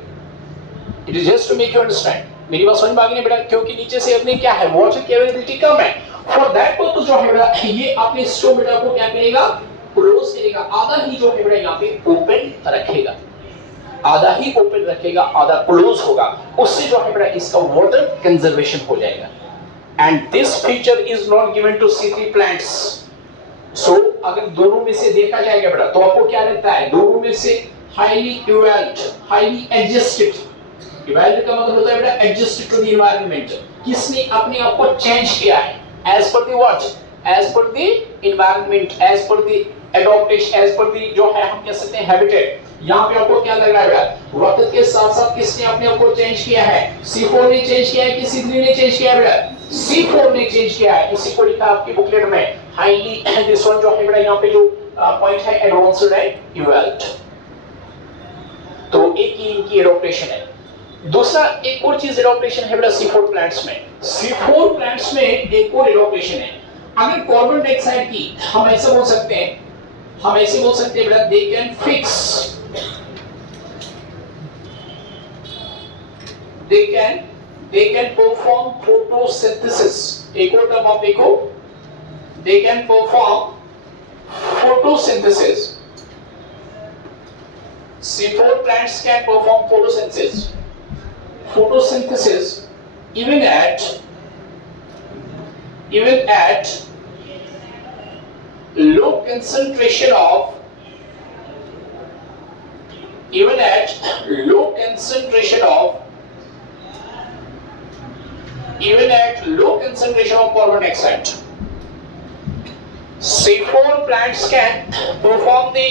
It is just to make you understand. मेरी बात समझ में आ गई ना बेटा, क्योंकि नीचे से अपने क्या है, वाटर की अवेलेबिलिटी कम है। फॉर दैट पर्पस जो है बेटा ये अपने स्टोमेटा को क्या करेगा, क्लोज करेगा, आधा ही जो है बेटा यहाँ पे ओपन रखेगा, आधा ही ओपन रखेगा, आधा क्लोज होगा। उससे जो है बेटा इसका वाटर कंजर्वेशन हो जाएगा। And this feature is not given to C3 plants. So अगर दोनों में से देखा जाएगा बेटा तो आपको क्या लगता है, दोनों में से highly evolved, highly adjusted, evolved का मतलब होता है बेटा एडजस्टेड टू द एनवायरनमेंट। किसने अपने आप को चेंज किया है, as per the what, as per the environment, as per the adaptation, as per the जो है हम कह सकते हैं हैबिटेट। यहाँ पे आपको क्या लग रहा है बेटा, वक्त के साथ साथ किसने अपने आप को चेंज किया है, C4 ने चेंज किया है कि C3 ने चेंज किया है बेटा, C4 ने चेंज किया है। इसी को लिखा आपकी बुकलेट में हाईली, दिस वन जो है बेटा यहाँ पे जो पॉइंट है एडवांस्ड है, इवॉल्व्ड। तो एक ही इनकी एडॉप्टेशन है। दूसरा एक और चीज एडॉप्टेशन है बेटा C4 प्लांट्स में। C4 प्लांट्स में एक और एडॉप्टेशन है। अगर कार्बन डाइऑक्साइड की हम ऐसे बोल सकते हैं, हम ऐसे बोल सकते हैं बेटा, they can fix, they can perform photosynthesis। एक और टर्म आप देखो, they can perform photosynthesis। C4 plants can perform photosynthesis even at low concentration of carbon dioxide। C4 plants can perform the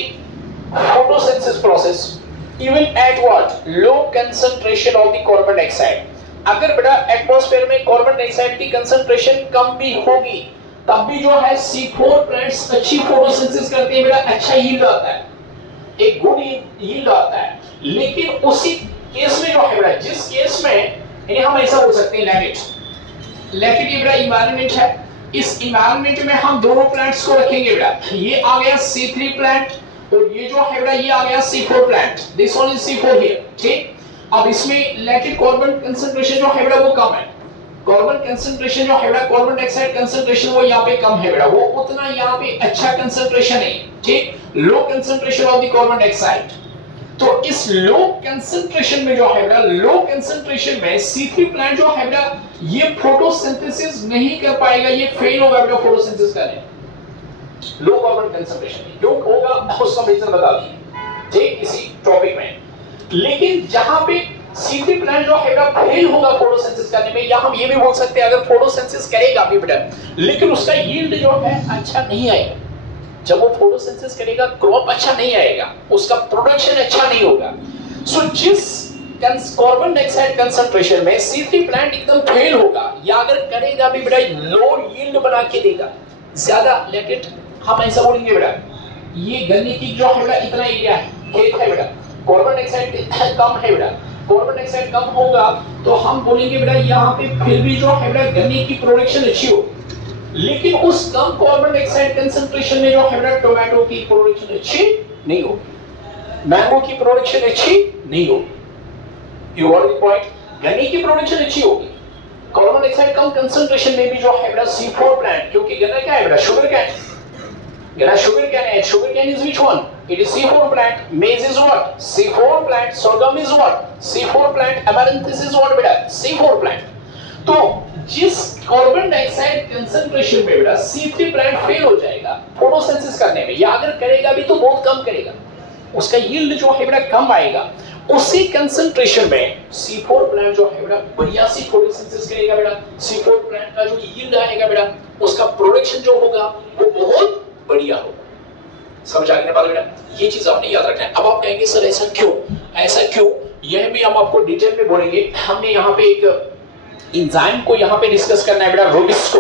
photosynthesis process even at what, low concentration of the carbon dioxide। अगर बेटा atmosphere में carbon dioxide की concentration कम भी होगी तब भी जो है C4 प्लांट्स अच्छी फोटोसिंथेसिस करते हैं बेटा, अच्छा यील्ड आता है, एक गुड यील्ड आता है। लेकिन उसी केस में जो है बेटा, जिस केस में यानी हम ऐसा बोल सकते हैं लेकिन ये बेटा इन्वायरमेंट है, इस इन्वायरमेंट में हम दोनों प्लांट्स को रखेंगे बेटा। ये आ गया C3 प्लांट और ये जो है बेटा ये आ गया C4 plant, this one is C4 here, ठीक। अब इसमें लेकिन कार्बन कंसंट्रेशन जो है बेटा वो कम है, कार्बन कंसंट्रेशन जो है बेटा, कार्बन डाइऑक्साइड कंसंट्रेशन वो यहाँ पे कम है बेटा, वो उतना यहाँ पे अच्छा कंसंट्रेशन है, ठीक, low concentration of the carbon dioxide. तो इस लो कंसंट्रेशन में जो है बेटा, लो कंसंट्रेशन में C3 प्लांट जो है बेटा ये फोटोसिंथेसिस नहीं कर पाएगा, ये फेल होगा बेटा फोटोसिंथेसिस करने, लो कार्बन कंसंट्रेशन। क्यों होगा उसका रीजन बता दिए, ठीक, इसी टॉपिक में। लेकिन जहां पे C3 प्लांट जो है बेटा फेल होगा फोटोसिंथेसिस करने में, या हम ये भी बोल सकते हैं अगर फोटोसिंथेसिस करेगा भी बेटा लेकिन उसका यील्ड जो है अच्छा नहीं आएगा। जब वो फोटोसिंथेसिस करेगा क्रॉप अच्छा नहीं आएगा, उसका प्रोडक्शन अच्छा नहीं होगा। सो जिस कार्बन डाइऑक्साइड कंसंट्रेशन में C3 प्लांट एकदम फेल होगा, या अगर करेगा भी बेटा लो यील्ड बना के देगा ज्यादा, लेकिन हम ऐसा बोलेंगे बेटा ये गन्ने की जो है बेटा इतना एरिया है, खेत है बेटा, कार्बन डाइऑक्साइड कम है बेटा, कार्बन डाइऑक्साइड कम होगा तो हम बोलेंगे बेटा यहाँ पे फिर भी जो है बेटा गन्ने की प्रोडक्शन अच्छी हो, लेकिन उस कम कार्बन डाइऑक्साइड कंसंट्रेशन में जो है बेटा टोमेटो की प्रोडक्शन अच्छी नहीं हो, मैंगो की प्रोडक्शन अच्छी नहीं हो। You got the point? गन्ने की प्रोडक्शन अच्छी होगी, कार्बन डाइऑक्साइड कम कंसंट्रेशन में भी जो है बेटा C4 प्लांट, क्योंकि गन्ना क्या है बेटा, शुगर कैन, गन्ना शुगर कैन है, sugar can is which one? It is C4 plant. Maize is what? C4 plant. Sorghum is what? C4 plant. Amaranthus is what बेटा? C4 plant. तो जिस कार्बन डाइऑक्साइड कंसंट्रेशन में बेटा C3 plant fail हो जाएगा photosynthesis करने में, या अगर करेगा भी तो बहुत कम करेगा, उसका यील्ड जो है बेटा कम आएगा, उसी कंसंट्रेशन में C4 प्लांट जो है बेटा बढ़िया सी फोटोसिंथेसिस करेगा बेटा। C4 प्लांट का जो यील्ड आएगा बेटा, उसका प्रोडक्शन जो होगा वो बहुत बढ़िया होगा। समझ आ गया ना बेटा? ये चीज आपने याद रखना है। अब आप कहेंगे सर ऐसा क्यों, ऐसा क्यों, यह भी हम आपको डिटेल में बोलेंगे। हमने यहाँ पे एक एंजाइम को यहाँ पे डिस्कस करना है बेटा, रूबिस्को,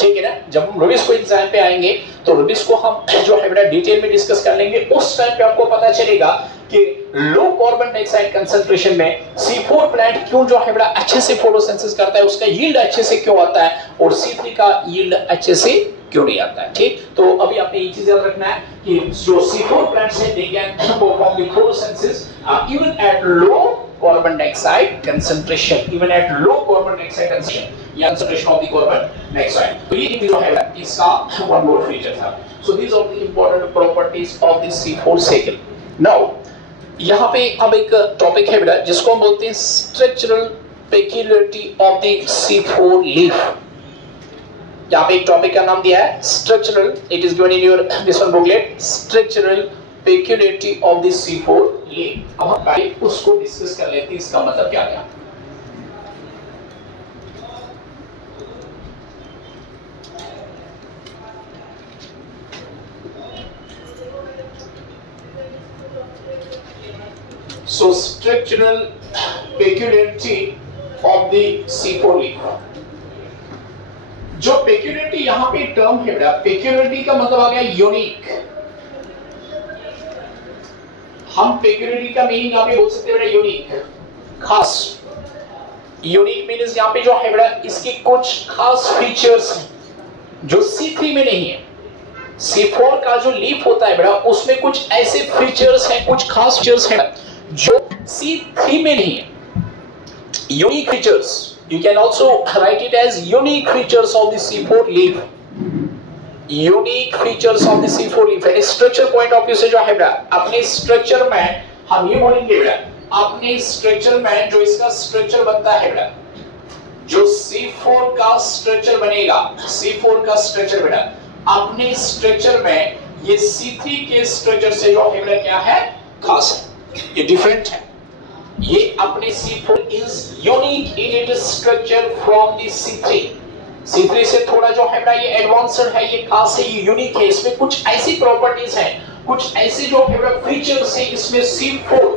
ठीक है ना। जब हम रूबिस्को एंजाइम पे आएंगे तो रूबिस्को हम जो है बेटा डिटेल में डिस्कस कर लेंगे। उस टाइम पे आपको पता चलेगा कि लो कार्बन डाइऑक्साइड कंसंट्रेशन में C4 प्लांट क्यों जो है बेटा अच्छे से फोटोसिंथेसिस करता है, उसका यील्ड अच्छे से क्यों आता है, और C3 का यील्ड अच्छे से क्यों नहीं आता है। ठीक, तो अभी आपने ये चीज याद रखना है कि जो C4 प्लांट्स हैं, they can perform the photosynthesis even at low carbon dioxide concentration, even at low carbon dioxide concentration, या concentration of the carbon dioxide। तो ये जो है इसका one more feature था। So these are the important properties of the C4 cycle। Now यहाँ पे अब एक टॉपिक है बेटा जिसको हम बोलते हैं structural peculiarity of the C4 leaf। यहाँ पे एक टॉपिक का नाम दिया है structural, it is given in your this one booklet, structural peculiarity of the C4 leaf। अब हम उसको डिस्कस कर लेते हैं, इसका मतलब क्या है। So structural peculiarity of the C4 leaf। जो peculiarity यहाँ पे टर्म है बेटा, peculiarity का मतलब आ गया यूनिक। हम पेक्यूलियरिटी का मीनिंग यहाँ पे बोल सकते हैं बेटा यूनिक, खास। यूनिक मीन्स यहाँ पे जो है बेटा इसके कुछ खास फीचर्स हैं जो C3 में नहीं है। C4 का जो लीफ होता है बेटा उसमें कुछ ऐसे फीचर्स हैं, कुछ खास फीचर्स हैं जो C3 में नहीं है। Unique features, you can also write it as unique features of the C4 leaf। Unique features of the C4 leaf है। स्ट्रक्चर पॉइंट ऑफ व्यू से जो है बेटा अपने स्ट्रक्चर में हम ये बोलेंगे बेटा, अपने स्ट्रक्चर में जो इसका स्ट्रक्चर बनता है बेटा, जो C4 का स्ट्रक्चर बनेगा, C4 का स्ट्रक्चर बेटा अपने स्ट्रक्चर में ये C3 के स्ट्रक्चर से जो है बेटा क्या है, खास है, ये डिफरेंट है। ये अपने C4 is unique in its structure from the C3 से थोड़ा जो है बेटा ये एडवांस्ड है, ये खास है, ये यूनिक है। इसमें कुछ ऐसी प्रॉपर्टीज हैं, कुछ ऐसे जो है बेटा फीचर्स हैं इसमें C4,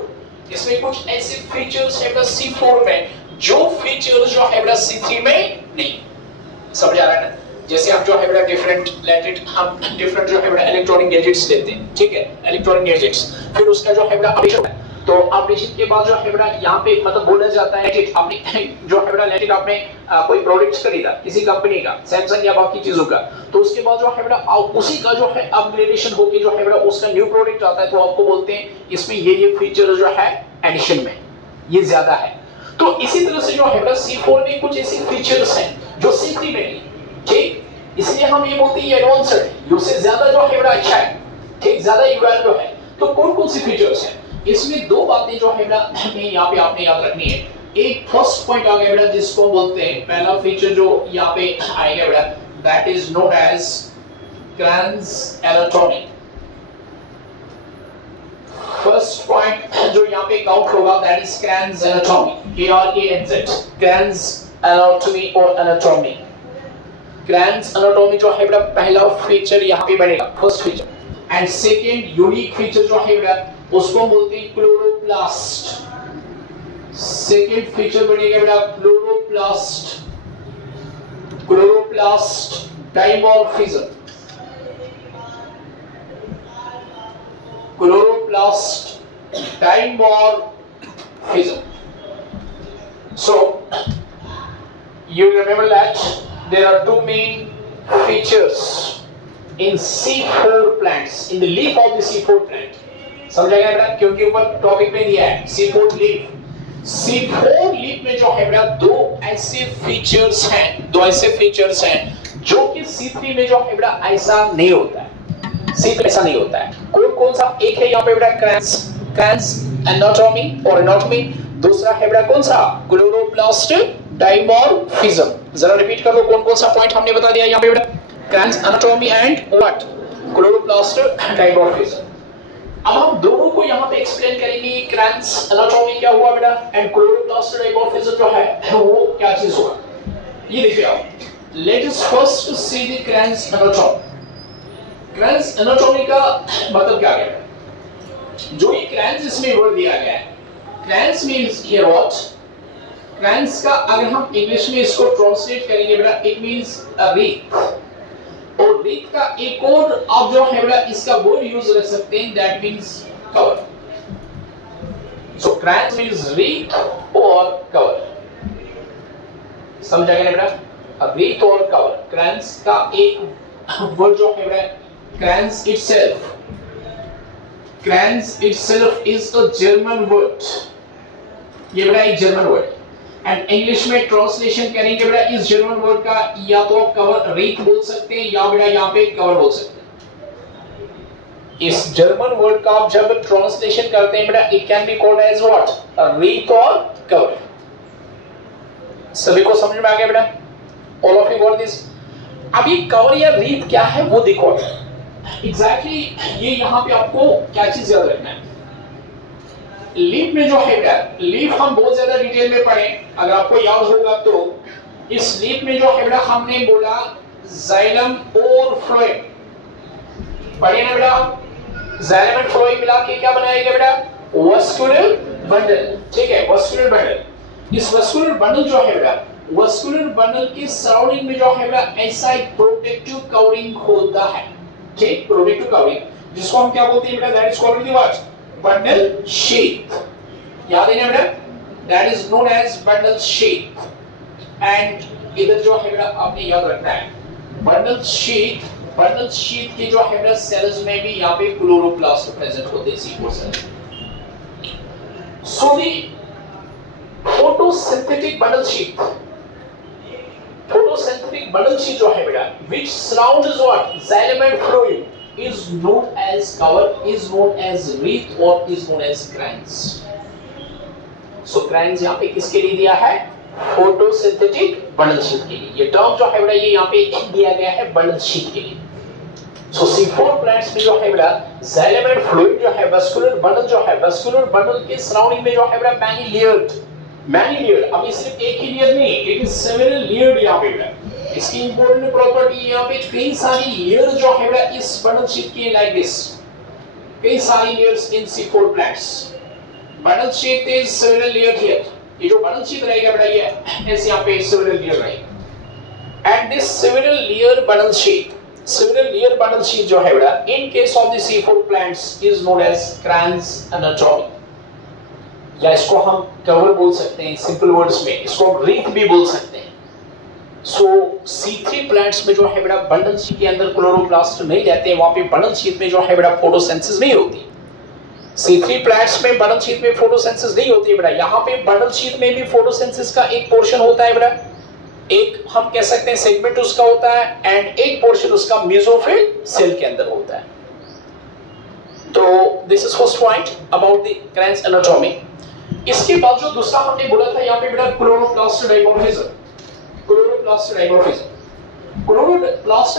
इसमें कुछ ऐसे फीचर्स है बेटा C4 में जो फीचर्स जो है बेटा C3 में नहीं। समझ आ रहा है ना? जैसे हम जो है बेटा डिफरेंट जो है बेटा इलेक्ट्रॉनिक गैजेट्स लेते हैं, ठीक है, इलेक्ट्रॉनिक गैजेट्स, फिर उसका जो है बेटा अपडेशन, तो अपडेशन के बाद जो है बेटा यहाँ पे मतलब बोला जाता है कि आपने जो है बेटा लेटेस्ट आपने कोई प्रोडक्ट्स खरीदा किसी कंपनी का, सैमसंग या बाकी चीजों का, तो उसके बाद जो है बेटा उसी का जो है अपग्रेडेशन होके जो है बेटा उसका न्यू प्रोडक्ट आता है, तो आपको बोलते हैं इसमें ये फीचर जो है एडिशन में ये ज्यादा है। तो इसी तरह से जो है बेटा C4 में कुछ ऐसे फीचर्स हैं जो C3 में नहीं, ठीक, इसलिए हम ये बोलते हैं एडवांस्ड है, उससे ज्यादा जो है बेटा अच्छा है, ठीक, ज्यादा इवैल्यू है। तो कौन कौन सी फीचर्स हैं इसमें? दो बातें जो है बेटा हमें यहाँ पे आपने याद रखनी है। एक फर्स्ट पॉइंट आ गया बेटा जिसको बोलते हैं, पहला फीचर जो यहाँ पे आएगा बेटा that is known as Kranz anatomy। First point जो यहाँ पे काउंट होगा that is Kranz anatomy, KRANZ, Kranz anatomy और anatomy। Kranz anatomy जो है बेटा पहला फीचर यहाँ पे बनेगा, first feature. And second unique feature जो है बेटा उसको बोलते हैं क्लोरोप्लास्ट। सेकेंड फीचर बनेगा बेटा chloroplast, chloroplast dimorphism, chloroplast fism. So you remember that there are two main features in C4 plants, in the leaf of the C4 plant. समझ आएगा बेटा, क्योंकि ऊपर टॉपिक में दिया है C4 लीफ. C4 लीफ में जो है बेटा दो ऐसे फीचर्स हैं जो कि C3 में जो है बेटा ऐसा नहीं होता है. C3 ऐसा नहीं होता है. कौन सा? एक है यहाँ पे बेटा क्रैंस एनाटॉमी और एनाटॉमी. दूसरा है बेटा कौन सा? Chloroplast dimorphism. जरा रिपीट कर लो कौन सा पॉइंट हमने बता दिया यहाँ पे बेटा. क्रैंस anatomy and what? Chloroplast dimorphism. अब हम दोनों को यहाँ पे एक्सप्लेन करेंगे. क्रैंस एनाटॉमी क्या हुआ बेटा एंड क्लोरोप्लास्ट डाइमॉर्फिज्म जो है वो क्या चीज हुआ. ये देखिए आप. Let us first see the क्रैंस anatomy. क्रैंस anatomy का मतलब क्या है? जो ये क्रैंस इसमें वर्ड दिया गया है, क्रैंस मींस हियर व्हाट. क्रैंस का अगर हम इंग्लिश में इसको ट्रांसलेट करेंगे बेटा, इट मींस अ रीथ. और रीथ का एक और आप जो है बेटा इसका वर्ड यूज कर सकते हैं, that means cover. So क्रैंस means wreath और कवर. समझ आएगा बेटा? अब रीथ और कवर. क्रैंस का एक वर्ड जो है बेटा क्रैंस itself is a German word. ये बेटा एक जर्मन वर्ड. एंड इंग्लिश में ट्रांसलेशन करेंगे बेटा इस जर्मन वर्ड का या तो आप कवर रीथ बोल सकते हैं या बेटा यहाँ पे कवर बोल सकते हैं. इस जर्मन वर्ड का आप जब ट्रांसलेशन करते हैं बेटा it can be called as what? Wreath और कवर. सभी को समझ में आ गया बेटा? All of you got this? अब ये कवर या रीथ क्या है वो देखो. एग्जैक्टली ये यहाँ पे आपको क्या चीज याद रखना है. लीफ में जो है बेटा, लीफ हम बहुत ज्यादा डिटेल में पढ़े, अगर आपको याद होगा तो इस लीफ में जो है बेटा हमने बोला जाइलम और फ्लोएम. पढ़े ना बेटा? जाइलम एंड फ्लोएम मिला के क्या बनाएगा बेटा? Vascular bundle. ठीक है, वस्कुलर बंडल. इस वस्कुलर बंडल जो है बेटा, वस्कुलर बंडल के सराउंडिंग में जो है बेटा ऐसा एक प्रोटेक्टिव कवरिंग होता है. ठीक, प्रोटेक्टिव कवरिंग, जिसको हम क्या बोलते हैं बेटा? That is called the what? Bundle sheath. याद है ना बेटा? That is known as bundle sheath. And इधर जो है बेटा आपने याद रखना है बंडल शीथ के जो है बेटा सेल्स में भी यहाँ पे क्लोरोप्लास्ट प्रेजेंट होते हैं. C4 cell. So the photosynthetic bundle sheath जो है बेटा which surrounds what? Xylem and phloem is known as cover, is known as wreath or is known as crans. So crans यहाँ पे किसके लिए दिया है? फोटोसिंथेटिक बंडल शीथ के लिए. ये टर्म जो है बेटा ये यहाँ पे दिया गया है बंडल शीथ के लिए. So C4 plants में जो है बेटा xylem and phloem जो है वस्कुलर बंडल जो है, वस्कुलर बंडल के सराउंडिंग में जो है बेटा मैनी लेयर्ड. अब ये सिर्फ एक ही लेयर नहीं, इट इज सेवरल लेयर्ड. यहाँ पे बेटा इसकी इंपॉर्टेंट प्रॉपर्टी यहाँ पे कई सारी लेयर जो है बेटा इस बंडल शीथ की लाइक दिस. कई सारी layers in C4 plants. Bundle sheath is several layer here. ये जो बंडल शीथ रहेगा बेटा ये ऐसे यहाँ पे सेवरल लेयर रहेगा. And this several layer bundle sheath जो है बेटा in case of the C4 plants is known as Kranz anatomy. या इसको हम कवर बोल सकते हैं सिंपल वर्ड्स में, इसको रीथ भी बोल सकते हैं. सो C3 प्लांट्स में जो है बेटा बंडल शीथ के अंदर क्लोरोप्लास्ट नहीं रहते हैं. वहां पे बंडल शीथ में जो है बेटा फोटोसिंथेसिस नहीं होती. C3 प्लांट्स में बंडल शीथ में फोटोसिंथेसिस नहीं होती है बेटा. यहाँ पे बंडल शीथ में भी फोटोसिंथेसिस का एक पोर्शन होता है बेटा. एक हम कह सकते हैं सेगमेंट उसका होता है एंड एक पोर्शन उसका मेसोफिल सेल के अंदर होता है. तो this is first point about the क्रैंस anatomy. इसके बाद जो दूसरा हमने बोला था यहाँ पे बेटा chloroplast dimorphism. Chloroplast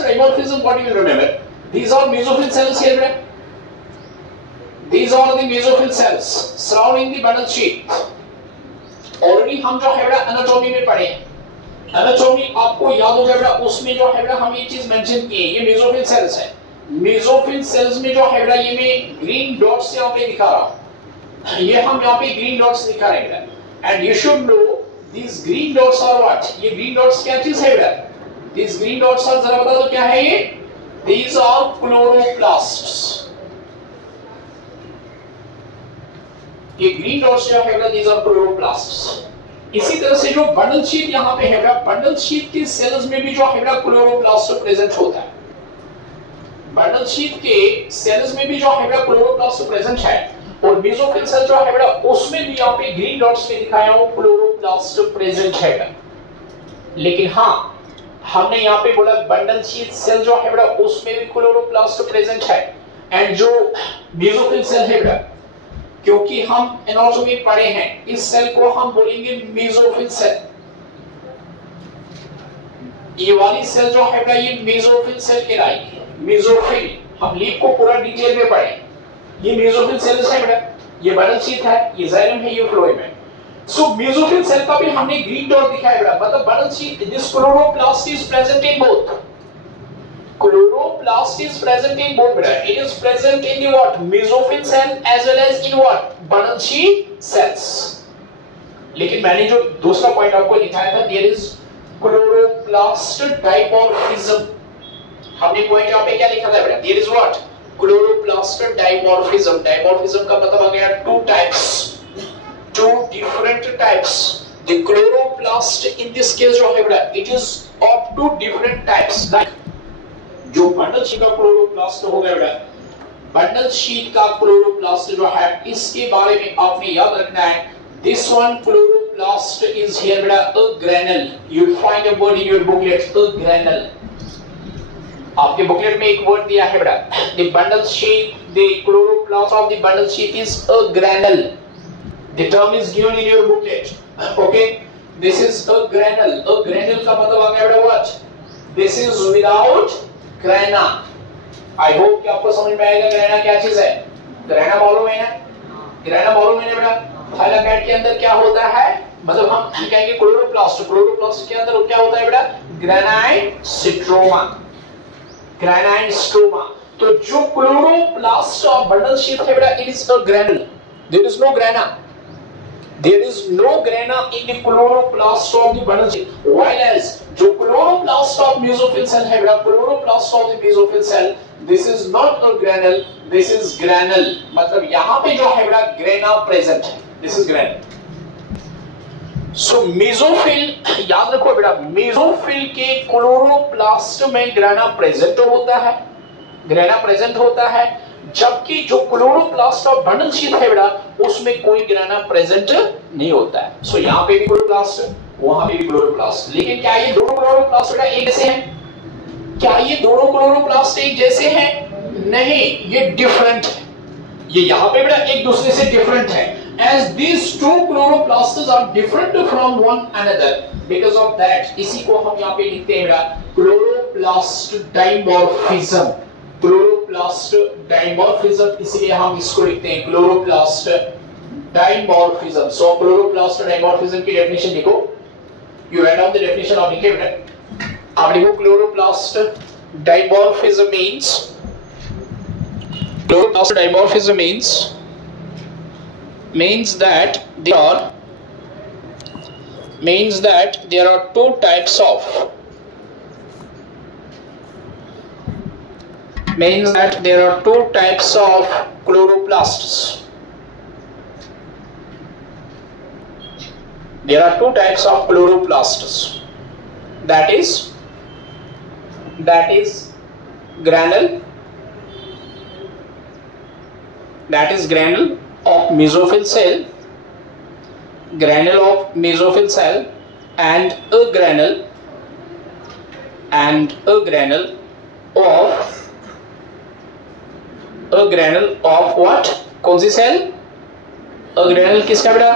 dimorphism, what you will remember? These are mesophyll cells here, right? These are the mesophyll cells surrounding the bundle sheath. Already हम जो है बेटा एनाटॉमी में पढ़े हैं. एनाटॉमी आपको याद होगा बेटा, उसमें जो है बेटा हम ये चीज मेंशन किए, ये मेसोफिल सेल्स है. मेसोफिल सेल्स में जो है बेटा ये मैं ग्रीन डॉट्स यहाँ पे दिखा रहा हूँ. ये हम यहाँ पे ग्रीन डॉट्स दिखा रहे हैं. And you should no these green dots are what? ये green dots क्या चीज है बेटा? These green dots are जरा बता दो क्या है ये? These are chloroplasts. ये ग्रीन डॉट्स जो है दीज आर क्लोरोप्लास्ट्स। इसी तरह से जो बंडल शीट यहाँ पे है, बंडल शीट के सेल्स में भी जो है क्लोरोप्लास्ट प्रेजेंट होता है। बंडल शीट के सेल्स में भी जो है क्लोरोप्लास्ट प्रेजेंट है, और मेसोफिल सेल जो है उसमें भी यहाँ पे ग्रीन डॉट्स में दिखाया हूं क्लोरोप्लास्ट प्रेजेंट है। लेकिन हाँ, हमने यहाँ पे बोला बंडल शीट सेल जो है उसमें भी क्लोरोप्लास्ट प्रेजेंट है, एंड जो मेसोफिल सेल है, क्योंकि हम एनाटॉमी पढ़े हैं, इस सेल को हम बोलेंगे मेसोफिल सेल। ये वाली सेल जो है ये मेसोफिल सेल कहलाएगी। मेसोफिल हम लीफ को पूरा डिटेल में पढ़े। ये मेसोफिल सेल है, ये बंडल शीट है, ये जाइलम है, ये फ्लोएम है। सो मेसोफिल सेल का भी हमने ग्रीन डॉट दिखाया है, मतलब bundle sheath, this chloroplast is present in both. Chloroplast is present in both, beta. It is present in the what? Mesophyll cell as well as in what? Bundle sheet cells. लेकिन मैंने जो दूसरा point आपको दिखाया था, there is chloroplast dimorphism. हमने point यहाँ पे क्या लिखा था बेटा? There is what? Chloroplast dimorphism. Dimorphism का मतलब आ गया two types, two different types. The chloroplast in this case जो है बेटा, it is of two different types. Like जो बंडल शीट का क्लोरोप्लास्ट हो गया बेटा, बंडल शीट का क्लोरोप्लास्ट जो है इसके बारे में आपने याद रखना है। This one chloroplast is here बेटा agranal. You will find a word in your booklet, agranal. आपके बुकलेट में एक वर्ड दिया है बेटा, the bundle sheath, the chloroplast of the bundle sheath is agranal. The term is given in your booklet. Okay, this is agranal. Agranal का मतलब आ गया बेटा what? This is without grana. I hope कि आपको समझ में आएगा ग्रैना क्या चीज है। ग्रैना मालूम है ना? ग्रैना मालूम है ना बेटा? थाइलाकाइड के अंदर क्या होता है, मतलब हम कहेंगे क्लोरोप्लास्ट, क्लोरोप्लास्ट के अंदर क्या होता है बेटा? Granite stroma, granite stroma. तो जो क्लोरोप्लास्ट ऑफ बंडल शीट है बेटा, it is agranal. There is no grana, there is no grana in the chloroplast of the bundle sheet, while as जो chloroplast of mesophyll cell है बेटा, chloroplast of the mesophyll cell, this is not a granule, this is granule। मतलब यहाँ पे जो है बेटा grana present है, this is granule। so mesophyll याद रखो बेटा, mesophyll के chloroplast में grana present होता है, grana present होता है, जबकि जो क्लोरोप्लास्ट ऑफ बंडल शीट है बेटा उसमें कोई ग्रेना प्रेजेंट नहीं होता है। सो यहाँ पे भी क्लोरोप्लास्ट, वहां पे भी क्लोरोप्लास्ट। लेकिन क्या ये दोनों क्लोरोप्लास्ट बेटा एक जैसे हैं? क्या ये दोनों क्लोरोप्लास्ट एक जैसे हैं? नहीं, ये डिफरेंट है। ये यहाँ पे बेटा एक दूसरे से डिफरेंट है। As these two chloroplasts are different from one another, because of that इसी को हम यहाँ पे लिखते हैं बेटा क्लोरोप्लास्ट डाइमॉर्फिज्म। क्लोरोप्लास्ट डाइमॉर्फिज्म, इसलिए हम इसको लिखते हैं क्लोरोप्लास्ट डाइमॉर्फिज्म। सो क्लोरोप्लास्ट डाइमॉर्फिज्म की डेफिनेशन देखो, you write down the definition of लिखे आप लिखो chloroplast dimorphism means, chloroplast dimorphism means that there are two types of chloroplasts. There are two types of chloroplasts. That is granule of mesophyll cell, and a granule of what? कौन सी cell? a granule किसका बेटा?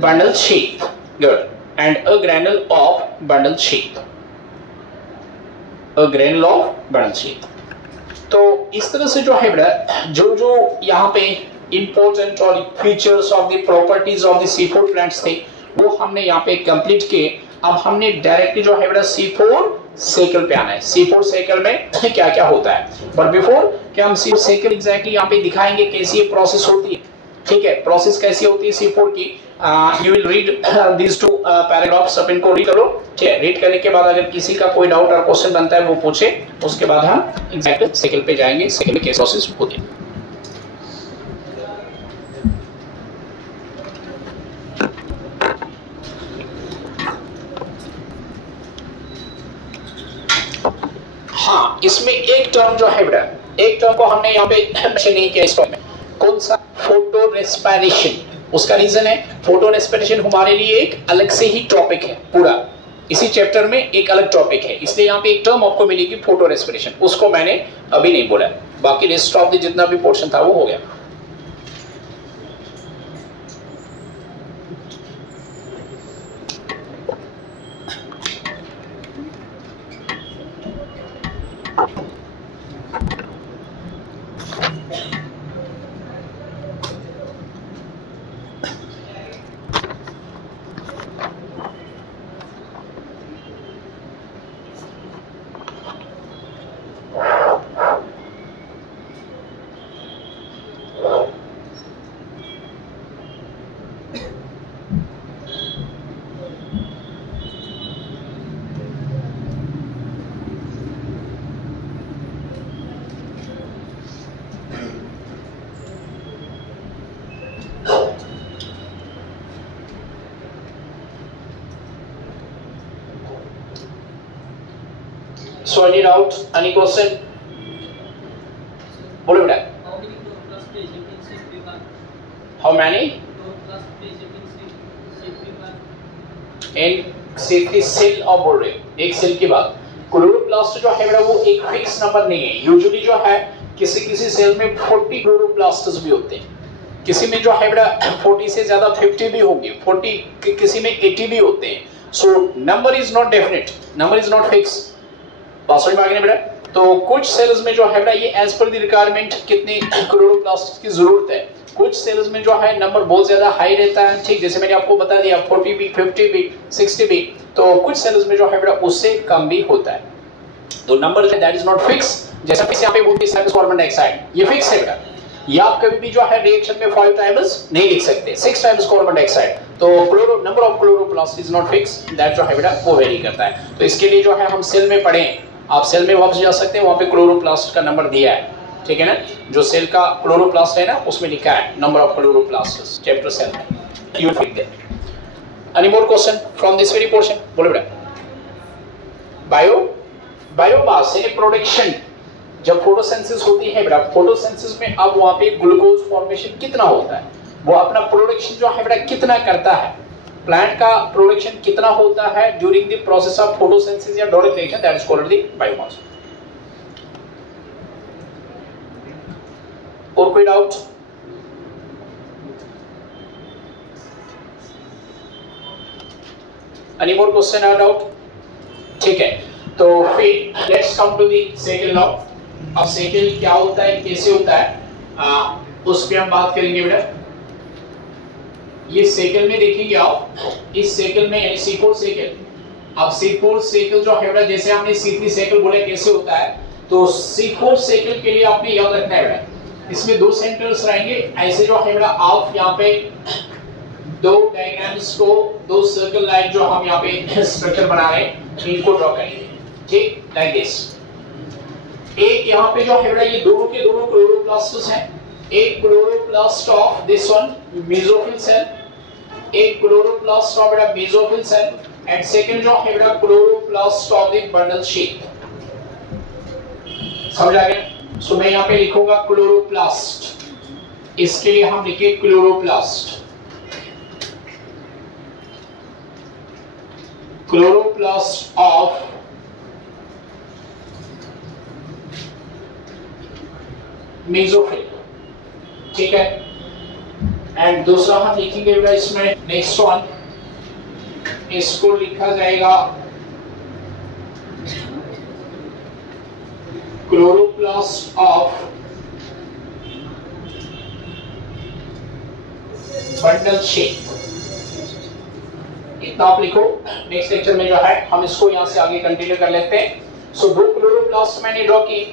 bundle sheath. Good. And a granule of bundle sheath. a granule of bundle sheath. तो इस तरह से जो है बेटा जो यहाँ पे इंपॉर्टेंट और features of the properties of the C4 plants थे वो हमने यहाँ पे कंप्लीट किए। अब हमने डायरेक्टली जो है बेटा C4 साइकिल पे आना है। C4 साइकिल में क्या क्या होता है, बट बिफोर कि हम C4 साइकिल एग्जैक्टली यहाँ पे दिखाएंगे कैसी ये प्रोसेस होती है। ठीक है, प्रोसेस कैसी होती है C4 की, you will read these two paragraphs. अब इनको रीड करो। ठीक है, रीड करने के बाद अगर किसी का कोई डाउट और क्वेश्चन बनता है वो पूछे, उसके बाद हम एग्जैक्ट साइकिल पे जाएंगे, साइकिल में कैसे प्रोसेस होती है। हाँ, इसमें एक टर्म जो है बेटा, एक टर्म को हमने यहाँ पे मेंशन नहीं किया इस टर्म में, कौन सा? Photo respiration. उसका रीजन है फोटो रेस्पिरेशन हमारे लिए एक अलग से ही टॉपिक है, पूरा इसी चैप्टर में एक अलग टॉपिक है, इसलिए यहाँ पे एक टर्म आपको मिलेगी फोटो रेस्पिरेशन, उसको मैंने अभी नहीं बोला। बाकी लिस्ट ऑफ द जितना भी पोर्शन था वो हो गया। So any doubt, any question? बोलो बेटा। How many? In C3 cell आप बोल रहे हो, एक सेल की बात। क्लोरोप्लास्ट जो है बेटा वो एक फिक्स नंबर नहीं है, यूजुअली जो है किसी किसी सेल में 40 क्लोरोप्लास्ट्स भी होते हैं, किसी में जो है बेटा 40 से ज्यादा 50 भी होंगे, 40 किसी में 80 भी होते हैं। So number is not definite, number is not fix. बात समझ में आ गई बेटा? तो कुछ सेल्स में जो है बेटा ये एज पर द रिक्वायरमेंट कितनी क्लोरोप्लास्ट की जरूरत है, कुछ सेल्स में जो है नंबर बहुत ज्यादा हाई रहता है, ठीक, जैसे मैंने आपको बता दिया 40 भी, 50 भी, 60 भी, तो कुछ सेल्स में जो है बेटा उससे कम भी होता है। तो number that is not fix, जैसा कि यहाँ पे बोलते हैं कार्बन डाइऑक्साइड, ये फिक्स है बेटा, या आप कभी भी जो है रिएक्शन में 5 टाइम्स नहीं लिख सकते, 6 टाइम्स कार्बन डाइऑक्साइड। तो chloro number of chloroplast is not fix, that जो है बेटा वो वेरी करता है। तो इसके लिए जो है हम सेल में पढ़ें, आप सेल में वापस जा सकते हैं, वहां पे क्लोरोप्लास्ट का नंबर दिया है, ठीक है ना, जो सेल का क्लोरोप्लास्ट है ना उसमें लिखा है number of chloroplast, chapter cell में you will fit there. Any more question from this very portion? बोलो बेटा। बायोमास यानी प्रोडक्शन, जब फोटोसिंथेसिस होती है बेटा, फोटोसिंथेसिस में अब वहां पे ग्लूकोज फॉर्मेशन कितना होता है, वो अपना प्रोडक्शन जो है बेटा कितना करता है, प्लांट का प्रोडक्शन कितना होता है during the process of photosynthesis या direct reaction, that is called the biomass. और कोई डाउट? एनी मोर क्वेश्चन और डाउट? ठीक है, तो फिर let's come to the second now. अब सेकंड क्या होता है, कैसे होता है, उस पे हम बात करेंगे बेटा। ये सेकंड में देखेंगे आप, इस सेकंड में यानी C4 सेकंड, अब C4 सेकंड जो है बेटा, जैसे हमने C3 सेकंड बोला कैसे होता है, तो C4 सेकंड के लिए आपने याद रखना है बेटा, इसमें 2 सेंटर्स रहेंगे, ऐसे जो है बेटा आप यहाँ पे 2 डायग्राम्स को, 2 सर्कल लाइन जो हम यहाँ पे स्ट्रक्चर बना रहे हैं इनको ड्रॉ करेंगे, ठीक, लाइक दिस। एक यहाँ पे जो है बेटा ये दोनों के दोनों क्लोरोप्लास्ट्स हैं, एक chloroplast of this one mesophyll cell, एक क्लोरोप्लास्ट ऑफ बेटा मेसोफिल सेल, एंड सेकंड जो है बेटा chloroplast of the bundle sheath. समझ आ गया? सो मैं यहाँ पे लिखूंगा क्लोरोप्लास्ट, इसके लिए हम लिखे क्लोरोप्लास्ट, क्लोरोप्लास्ट ऑफ मेसोफिल, ठीक है। एंड दूसरा हम लिखेंगे बेटा इसमें नेक्स्ट वन, इसको लिखा जाएगा क्लोरोप्लास्ट ऑफ बंडल शेप, इतना आप लिखो। नेक्स्ट लेक्चर में जो है हम इसको यहां से आगे कंटिन्यू कर लेते हैं। सो 2 क्लोरोप्लास्ट मैंने ड्रॉ की,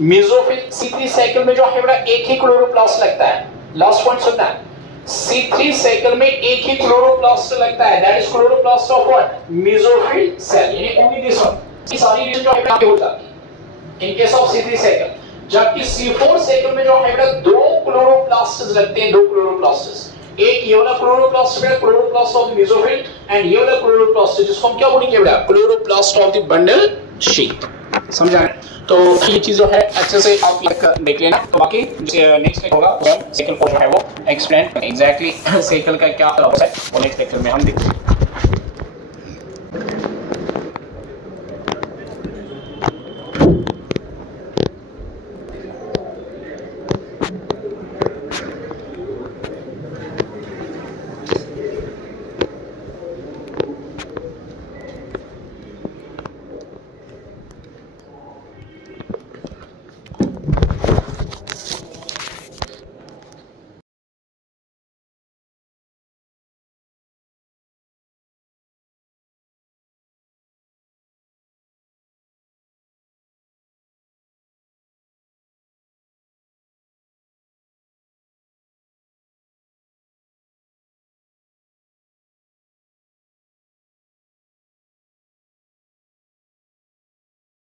मेसोफिल C3 साइकिल में जो है बेटा एक ही क्लोरोप्लास्ट लगता है, लास्ट पॉइंट सुनना है, C3 साइकिल में एक ही क्लोरोप्लास्ट लगता है, that is chloroplast of what, mesophyll cell, यानी ओनली दिस वन। ये सारी रीजन जो है बेटा हो जाती है इन केस ऑफ C3 साइकिल, जबकि C4 साइकिल में जो है बेटा 2 क्लोरोप्लास्ट्स लगते हैं, 2 क्लोरोप्लास्ट्स, एक ये वाला क्लोरोप्लास्ट बेटा chloroplast of the mesophyll, and ये वाला क्लोरोप्लास्ट जिसको हम क्या बोलेंगे बेटा chloroplast of the bundle sheath. समझ आ रहा है? तो ये चीज जो है अच्छे से आप देख लेना। तो बाकी नेक्स्ट लेक्चर होगा वो साइकिल को जो है वो एक्सप्लेन एग्जैक्टली साइकिल का क्या प्रोसेस है वो नेक्स्ट लेक्चर में हम देखेंगे।